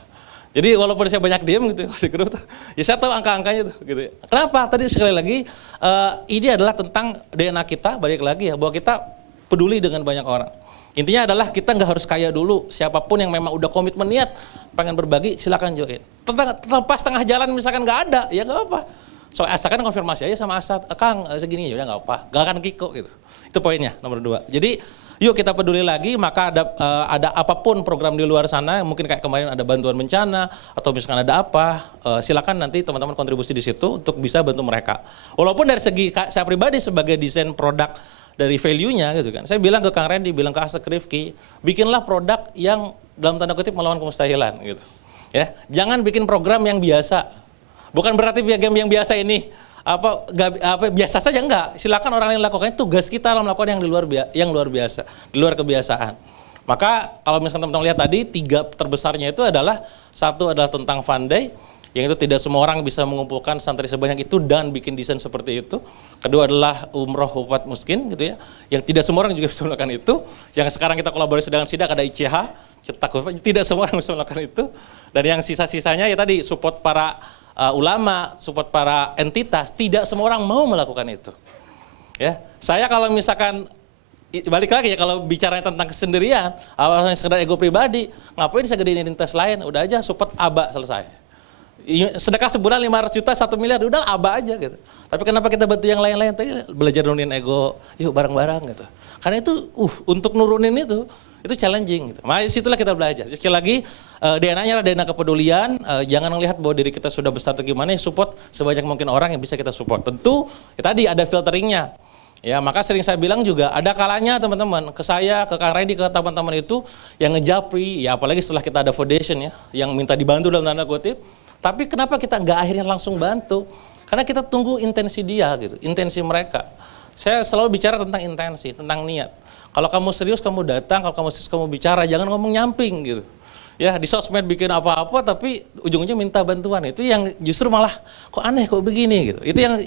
Jadi walaupun saya banyak diem gitu di grup, ya saya tahu angka-angkanya tuh gitu. Kenapa? Tadi sekali lagi ini adalah tentang DNA kita, balik lagi ya, bahwa kita peduli dengan banyak orang. Intinya adalah kita nggak harus kaya dulu, siapapun yang memang udah komitmen niat pengen berbagi silakan join. Pas tengah jalan misalkan nggak ada, ya nggak apa. So asalkan konfirmasi aja sama Asad, Kang segini ya udah nggak apa, nggak akan kiko gitu. Itu poinnya nomor 2. Jadi yuk kita peduli lagi, maka ada apapun program di luar sana, mungkin kayak kemarin ada bantuan bencana atau misalkan ada apa, silakan nanti teman-teman kontribusi di situ untuk bisa bantu mereka. Walaupun dari segi saya pribadi sebagai desain produk dari value-nya gitu kan, saya bilang ke Kang Randy, bilang ke Asad, Rifki, bikinlah produk yang dalam tanda kutip melawan kemustahilan gitu. Ya, jangan bikin program yang biasa. Bukan berarti game yang biasa ini biasa saja, enggak. Silakan orang yang lakukan, tugas kita dalam melakukan yang luar biasa, di luar kebiasaan. Maka kalau misalkan teman-teman lihat tadi 3 terbesarnya itu adalah, 1 adalah tentang fund day, yang itu tidak semua orang bisa mengumpulkan santri sebanyak itu dan bikin desain seperti itu. Kedua adalah umroh hufat miskin gitu ya, yang tidak semua orang juga bisa melakukan itu. Yang sekarang kita kolaborasi dengan SIDAK ada ICH, cetak hufat, tidak semua orang bisa melakukan itu. Dan yang sisa-sisanya ya tadi support para ulama, support para entitas, tidak semua orang mau melakukan itu. Ya, saya kalau misalkan balik lagi ya, kalau bicaranya tentang kesendirian, awalnya sekedar ego pribadi, ngapain saya gedein identitas lain? Udah aja support aba selesai. Sedekah sebulan 500 juta, 1 miliar, udah aba aja gitu. Tapi kenapa kita bantu yang lain-lain? Tadi belajar nurunin ego, yuk bareng-bareng gitu. Karena itu untuk nurunin itu challenging gitu. Maka situlah kita belajar. Sekali lagi DNA-nya adalah DNA kepedulian, jangan melihat bahwa diri kita sudah besar atau gimana, support sebanyak mungkin orang yang bisa kita support. Tentu ya tadi ada filteringnya. Ya, maka sering saya bilang juga ada kalanya teman-teman, ke saya, ke Kang Randy, ke teman-teman itu yang ngejapri, ya apalagi setelah kita ada foundation ya, yang minta dibantu dalam tanda kutip. Tapi kenapa kita nggak akhirnya langsung bantu? Karena kita tunggu intensi dia gitu, intensi mereka. Saya selalu bicara tentang intensi, tentang niat. Kalau kamu serius kamu datang, kalau kamu serius kamu bicara, jangan ngomong nyamping gitu. Ya di sosmed bikin apa-apa tapi ujung-ujungnya minta bantuan, itu yang justru malah kok aneh, kok begini gitu. Itu yang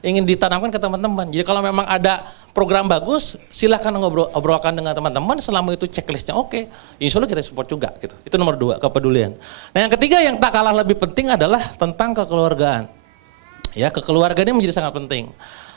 ingin ditanamkan ke teman-teman. Jadi kalau memang ada program bagus, silahkan ngobrolkan dengan teman-teman, selama itu checklistnya oke, insya Allah kita support juga gitu. Itu nomor 2, kepedulian. Nah yang ketiga yang tak kalah lebih penting adalah tentang kekeluargaan. Ya, kekeluargaan ini menjadi sangat penting.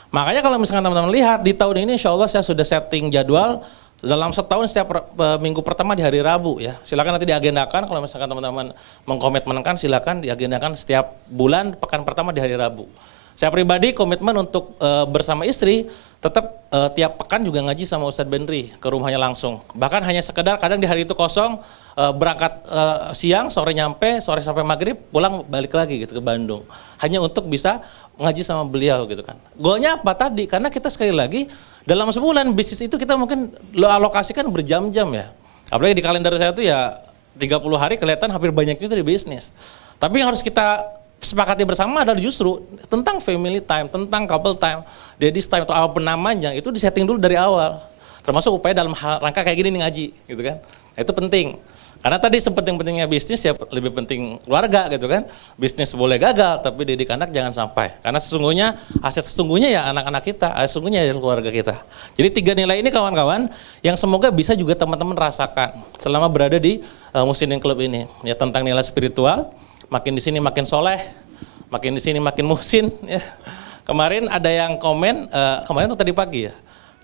Makanya kalau misalkan teman-teman lihat di tahun ini insya Allah saya sudah setting jadwal dalam setahun setiap minggu pertama di hari Rabu ya. Silakan nanti diagendakan, kalau misalkan teman-teman mengkomitmenkan silakan diagendakan setiap bulan pekan pertama di hari Rabu. Saya pribadi komitmen untuk bersama istri tetap tiap pekan juga ngaji sama Ustadz Benri ke rumahnya langsung. Bahkan hanya sekedar kadang di hari itu kosong, berangkat siang, sore nyampe, sore sampai maghrib, pulang balik lagi gitu ke Bandung. Hanya untuk bisa ngaji sama beliau gitu kan. Goalnya apa tadi? Karena kita sekali lagi dalam sebulan bisnis itu kita mungkin alokasikan berjam-jam ya. Apalagi di kalender saya itu ya 30 hari kelihatan hampir banyak itu di bisnis. Tapi yang harus kita sepakati bersama adalah justru tentang family time, tentang couple time, daddy's time atau apapun namanya itu disetting dulu dari awal. Termasuk upaya dalam rangka kayak gini nih ngaji, gitu kan. Nah, itu penting. Karena tadi sepenting-pentingnya bisnis ya lebih penting keluarga gitu kan. Bisnis boleh gagal tapi didik anak jangan sampai. Karena sesungguhnya aset sesungguhnya ya anak-anak kita, aset sesungguhnya ya keluarga kita. Jadi 3 nilai ini kawan-kawan yang semoga bisa juga teman-teman rasakan selama berada di Muslimin Club ini. Ya tentang nilai spiritual, makin di sini makin soleh, makin di sini makin muhsin. Ya. Kemarin ada yang komen, kemarin atau tadi pagi ya?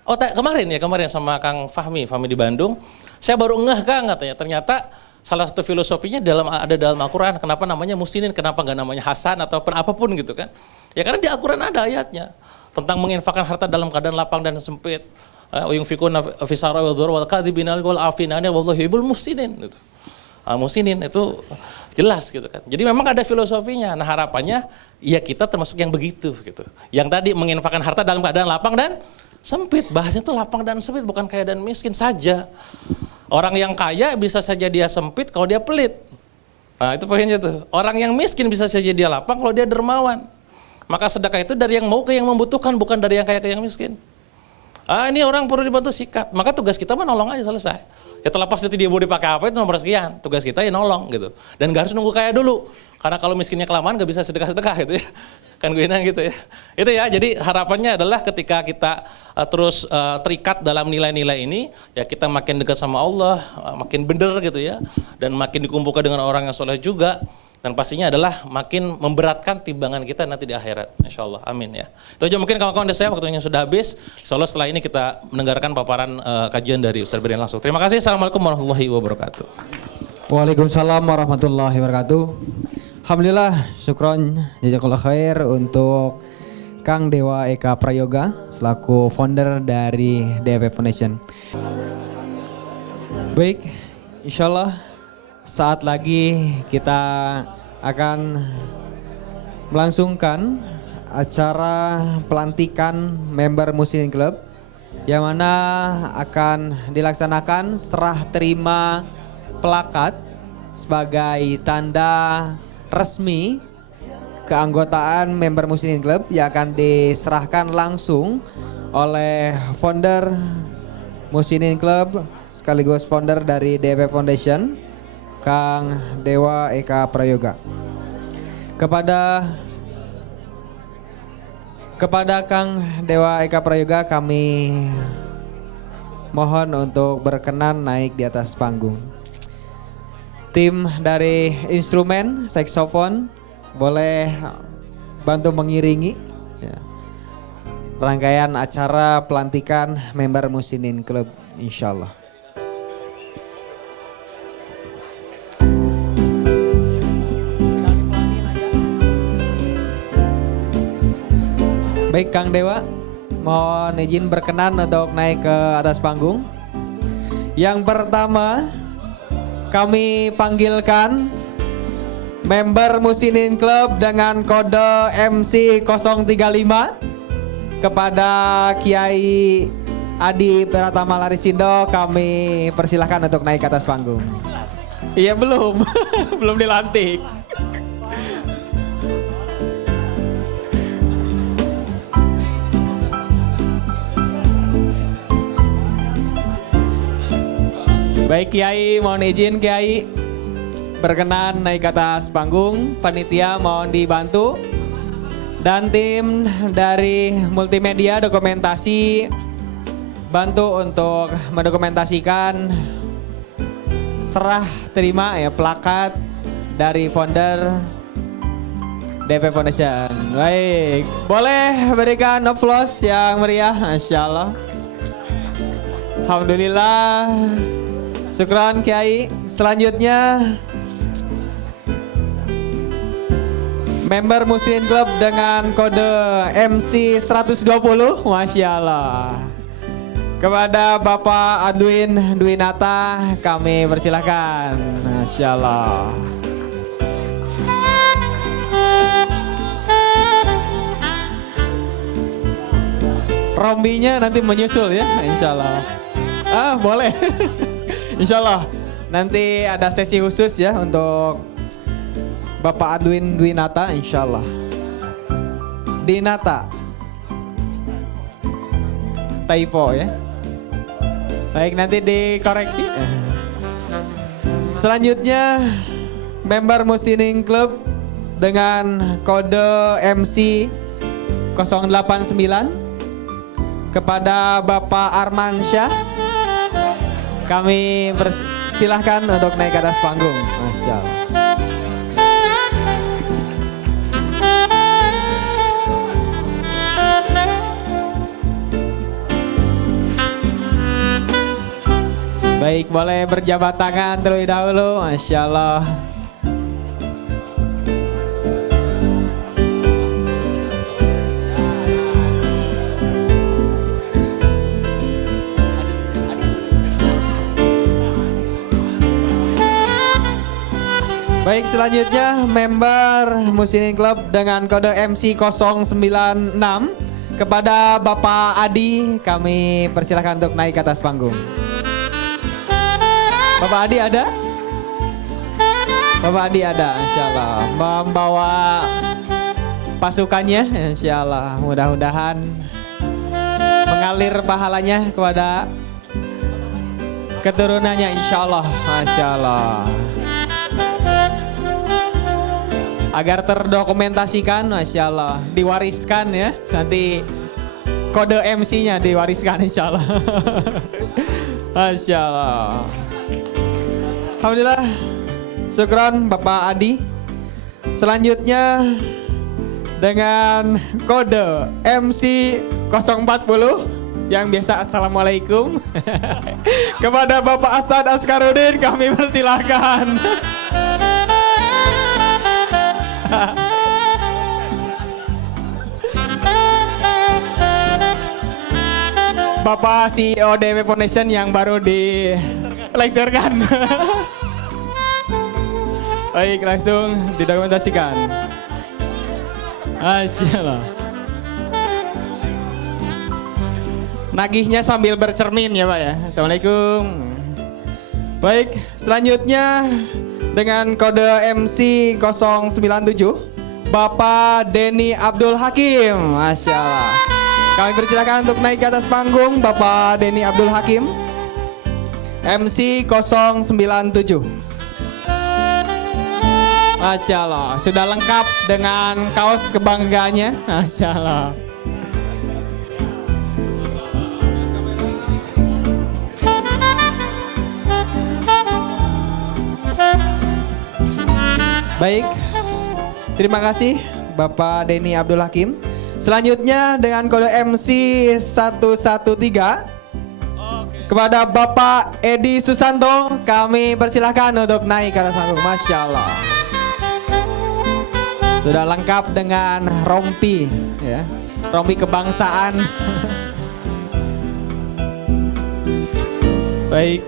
Oh kemarin sama Kang Fahmi di Bandung. Saya baru ngeh Kang katanya, ternyata salah satu filosofinya ada dalam Al-Quran. Kenapa namanya muhsinin, kenapa nggak namanya Hasan atau apapun gitu kan? Ya karena di Al-Quran ada ayatnya tentang menginfakkan harta dalam keadaan lapang dan sempit. Yunfikuna fisara wal dhur wal kadhibina wal afina wallahu yuhibbul muhsinin gitu. Muhsinin itu jelas gitu kan. Jadi memang ada filosofinya. Nah harapannya ya kita termasuk yang begitu gitu. Yang tadi menginfakkan harta dalam keadaan lapang dan sempit. Bahasanya itu lapang dan sempit, bukan kaya dan miskin saja. Orang yang kaya bisa saja dia sempit kalau dia pelit. Nah itu poinnya tuh. Orang yang miskin bisa saja dia lapang kalau dia dermawan. Maka sedekah itu dari yang mau ke yang membutuhkan, bukan dari yang kaya ke yang miskin. Ini orang perlu dibantu sikat. Maka tugas kita menolong aja selesai. Ya terlepas nanti dia mau dipakai apa itu nomor sekian. Tugas kita ya nolong gitu. Dan gak harus nunggu kaya dulu. Karena kalau miskinnya kelamaan gak bisa sedekah-sedekah gitu ya. Kan gue bilang gitu ya. Itu ya, jadi harapannya adalah ketika kita terus terikat dalam nilai-nilai ini, ya kita makin dekat sama Allah, makin benar gitu ya. Dan makin dikumpulkan dengan orang yang soleh juga. Dan pastinya adalah makin memberatkan timbangan kita nanti di akhirat. Insya Allah, amin ya. Itu aja mungkin kawan-kawan dari saya, waktunya sudah habis. Insya Allah setelah ini kita mendengarkan paparan kajian dari Ustaz Brian langsung. Terima kasih, Assalamualaikum warahmatullahi wabarakatuh. Waalaikumsalam warahmatullahi wabarakatuh. Alhamdulillah, syukron jazakallah khair untuk Kang Dewa Eka Prayoga selaku founder dari DFF Foundation. Baik, insyaallah saat lagi kita akan melangsungkan acara pelantikan member Muslimin Club yang mana akan dilaksanakan serah terima plakat sebagai tanda resmi keanggotaan member Muslimin Club yang akan diserahkan langsung oleh founder Muslimin Club sekaligus founder dari DFF Foundation, Kang Dewa Eka Prayoga. Kepada Kang Dewa Eka Prayoga kami mohon untuk berkenan naik di atas panggung. Tim dari instrumen saksofon boleh bantu mengiringi ya, rangkaian acara pelantikan member Muslimin Club insyaallah. Baik Kang Dewa, mohon izin berkenan untuk naik ke atas panggung. Yang pertama kami panggilkan member Muslimin Club dengan kode MC 035 kepada Kiai Adi Pratama Larisindo, kami persilahkan untuk naik ke atas panggung. Iya belum, belum dilantik. Baik Kiai, mohon izin Kiai berkenan naik ke atas panggung. Panitia mohon dibantu. Dan tim dari multimedia dokumentasi bantu untuk mendokumentasikan serah terima ya plakat dari founder DFF Foundation. Baik, boleh berikan applause yang meriah, Masya Allah. Alhamdulillah. Syukran Kiai. Selanjutnya member Muslim Club dengan kode MC 120, Masya Allah. Kepada Bapak Adwin Dwinata kami persilahkan, Masya Allah. Rombinya nanti menyusul ya, Insya Allah. Boleh. Insya Allah nanti ada sesi khusus ya untuk Bapak Adwin Dwinata, Insya Allah. Dinata, typo ya. Baik, nanti dikoreksi. Selanjutnya member Muslim Club dengan kode MC 089 kepada Bapak Arman Syah kami persilahkan untuk naik ke atas panggung. Masya Allah. Baik, boleh berjabat tangan terlebih dahulu. Masya Allah. Baik, selanjutnya member Muslim Club dengan kode MC 096 kepada Bapak Adi kami persilahkan untuk naik ke atas panggung. Bapak Adi ada? Bapak Adi ada, Insya Allah. Membawa pasukannya, Insya Allah. Mudah-mudahan mengalir pahalanya kepada keturunannya, Insya Allah. Masya Allah. Agar terdokumentasikan, Masya Allah. Diwariskan ya, nanti kode MC-nya diwariskan, Insya Allah. Masya Allah. Alhamdulillah, syukron Bapak Adi. Selanjutnya dengan kode MC 040 yang biasa Assalamualaikum kepada Bapak Asad Askarudin kami persilahkan. Bapak CEO DW Foundation yang baru dilengsarkan. Baik, langsung didokumentasikan. Masya Allah. Nagihnya sambil bercermin ya Pak ya. Assalamualaikum. Baik, selanjutnya dengan kode MC 097 Bapak Denny Abdul Hakim. Masya Allah. Kami persilakan untuk naik ke atas panggung Bapak Denny Abdul Hakim MC 097. Masya Allah, sudah lengkap dengan kaos kebanggaannya. Masya Allah. Baik, terima kasih Bapak Denny Abdul Hakim. Selanjutnya dengan kode MC 113 kepada Bapak Edi Susanto kami persilahkan untuk naik ke atas panggung. Masya Allah. Sudah lengkap dengan rompi ya, rompi kebangsaan. Baik.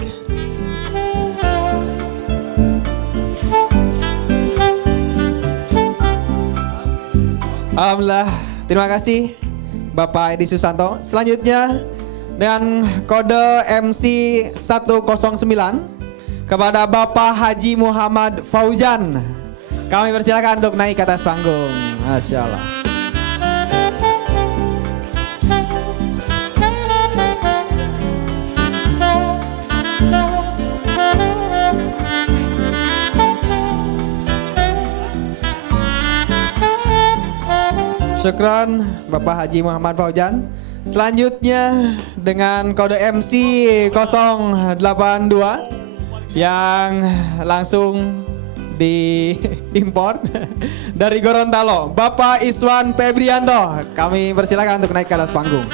Alhamdulillah, terima kasih Bapak Edi Susanto. Selanjutnya dengan kode MC 109 kepada Bapak Haji Muhammad Fauzan kami persilakan untuk naik ke atas panggung. Masya Allah. Syukran Bapak Haji Muhammad Fauzan. Selanjutnya dengan kode MC 082 yang langsung diimpor dari Gorontalo, Bapak Iswan Febrianto. Kami persilakan untuk naik ke atas panggung.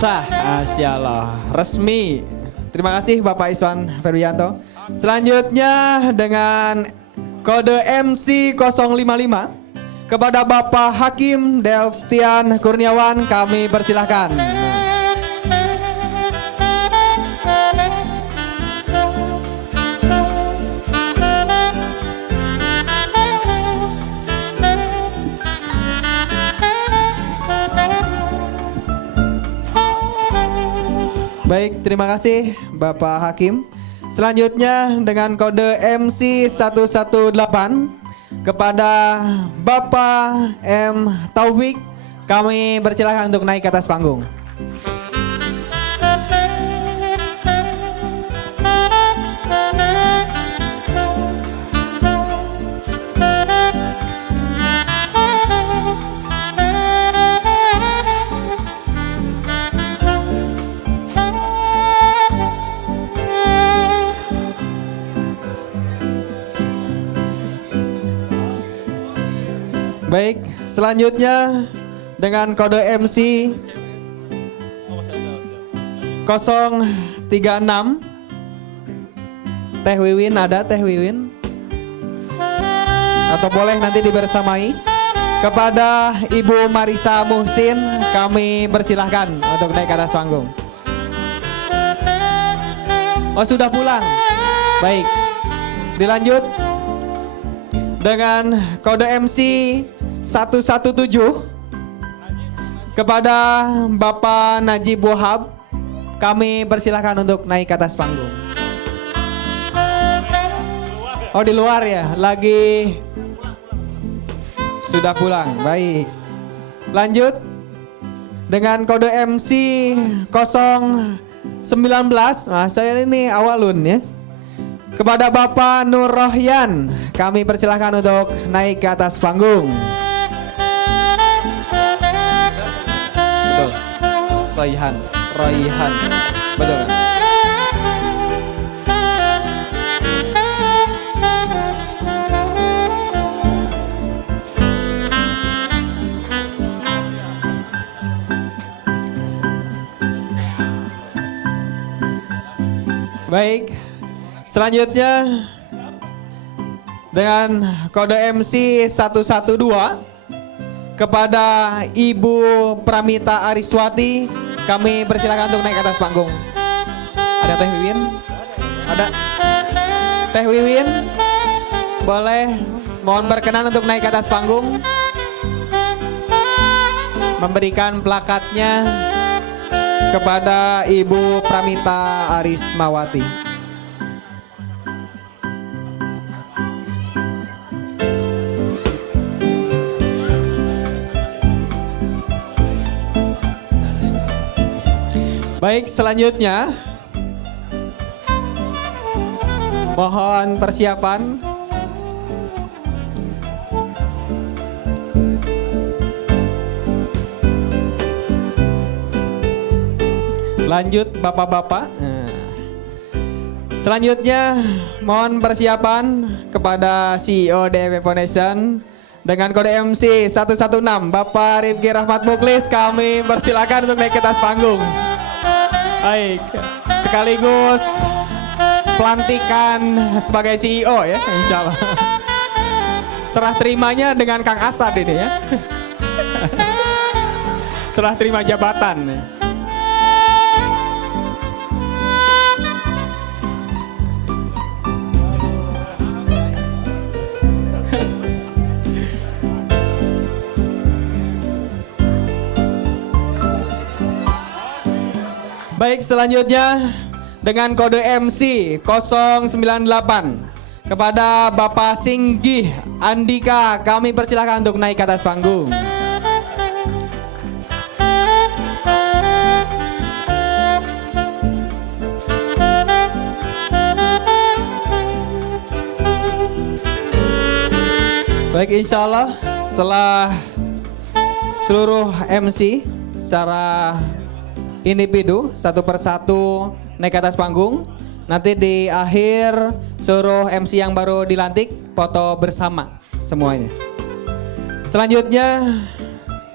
Sah, Masya Allah, resmi. Terima kasih Bapak Iswan Ferwianto. Selanjutnya dengan kode MC 055 kepada Bapak Hakim Delftian Kurniawan kami persilahkan. Baik, terima kasih Bapak Hakim. Selanjutnya dengan kode MC 118 kepada Bapak M. Taufik kami persilahkan untuk naik ke atas panggung. Baik, selanjutnya dengan kode MC 036 Teh Wiwin, ada Teh Wiwin? Atau boleh nanti dibersamai. Kepada Ibu Marisa Muhsin kami persilahkan untuk naik ke atas panggung. Oh, sudah pulang. Baik, dilanjut dengan kode MC 117 kepada Bapak Najib Wahab kami persilahkan untuk naik ke atas panggung. Oh, di luar ya, lagi sudah pulang. Baik, lanjut dengan kode MC 019. Saya ini awalun ya. Kepada Bapak Nur Rohyan kami persilahkan untuk naik ke atas panggung. Betul. Royhan. Betul. Baik. Selanjutnya dengan kode MC 112 kepada Ibu Pramita Ariswati kami persilakan untuk naik ke atas panggung. Ada Teh Wiwin? Ada Teh Wiwin? Boleh mohon berkenan untuk naik ke atas panggung, memberikan plakatnya kepada Ibu Pramita Arismawati. Baik, selanjutnya mohon persiapan. Lanjut Bapak-bapak. Selanjutnya mohon persiapan kepada CEO DMF Foundation dengan kode MC 116 Bapak Rifki Rahmat Muklis kami persilakan untuk naik ke atas panggung. Baik, sekaligus pelantikan sebagai CEO ya, insya Allah. Serah terimanya dengan Kang Asad ini ya. Serah terima jabatan. Baik, selanjutnya dengan kode MC 098 kepada Bapak Singgih Andika kami persilahkan untuk naik ke atas panggung. Baik, insya Allah setelah seluruh MC secara individu satu persatu naik ke atas panggung, nanti di akhir seluruh MC yang baru dilantik foto bersama semuanya. Selanjutnya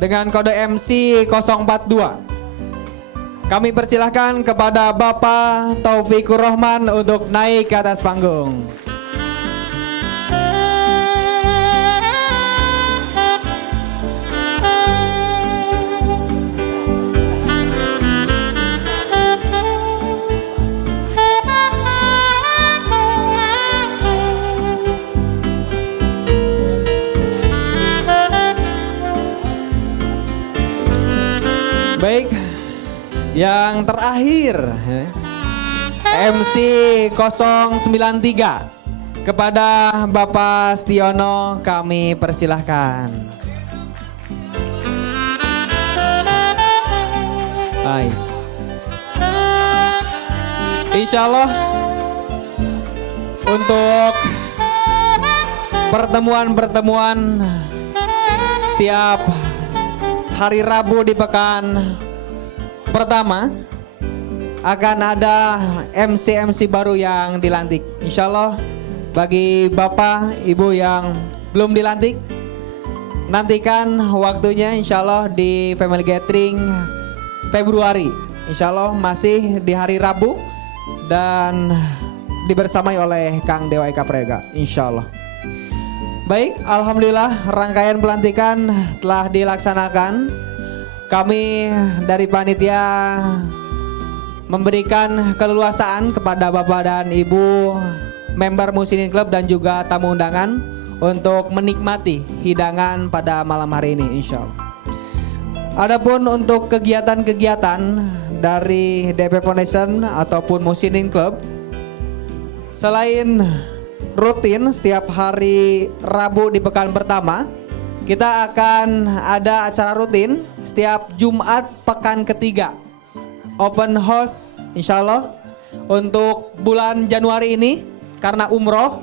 dengan kode MC 042 Kami persilahkan kepada Bapak Taufikur Rahman untuk naik ke atas panggung. Baik, yang terakhir MC 093 kepada Bapak Stiono kami persilahkan. Baik. Insya Allah untuk pertemuan-pertemuan setiap hari Rabu di pekan pertama akan ada MC baru yang dilantik. Insya Allah bagi Bapak Ibu yang belum dilantik, nantikan waktunya insya Allah di Family Gathering Februari. Insya Allah masih di hari Rabu dan dibersamai oleh Kang Dewa Eka Prega. Insya Allah. Baik, alhamdulillah rangkaian pelantikan telah dilaksanakan. Kami dari panitia memberikan keleluasaan kepada Bapak dan Ibu member Muslimin Club dan juga tamu undangan untuk menikmati hidangan pada malam hari ini insya Allah. Adapun untuk kegiatan-kegiatan dari DP Foundation ataupun Muslimin Club, selain rutin setiap hari Rabu di pekan pertama, kita akan ada acara rutin setiap Jumat pekan ketiga. Open house insya Allah untuk bulan Januari ini karena umroh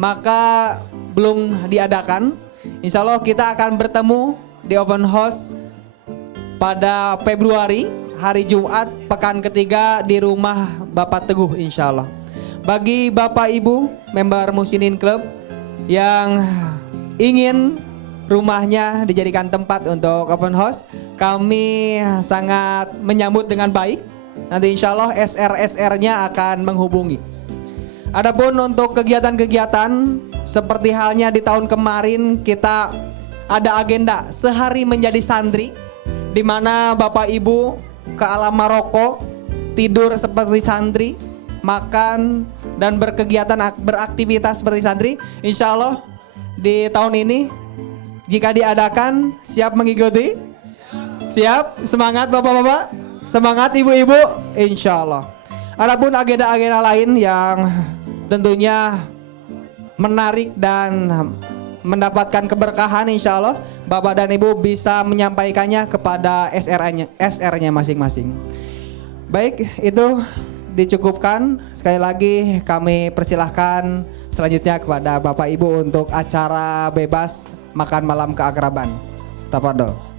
maka belum diadakan. Insya Allah kita akan bertemu di open house pada Februari hari Jumat pekan ketiga di rumah Bapak Teguh insya Allah. Bagi Bapak Ibu member Muslimin Club yang ingin rumahnya dijadikan tempat untuk open house, kami sangat menyambut dengan baik. Nanti insya Allah SR-SR-nya akan menghubungi. Adapun untuk kegiatan-kegiatan seperti halnya di tahun kemarin, kita ada agenda sehari menjadi santri, di mana Bapak Ibu ke alam Maroko, tidur seperti santri, makan dan berkegiatan beraktivitas seperti santri. Insya Allah di tahun ini jika diadakan siap mengikuti? Siap? Semangat bapak-bapak? Semangat ibu-ibu? Insya Allah. Adapun agenda-agenda lain yang tentunya menarik dan mendapatkan keberkahan, insya Allah bapak dan ibu bisa menyampaikannya kepada SR-nya masing-masing. Baik, itu dicukupkan. Sekali lagi kami persilahkan selanjutnya kepada Bapak Ibu untuk acara bebas makan malam keakraban. Tafadhol.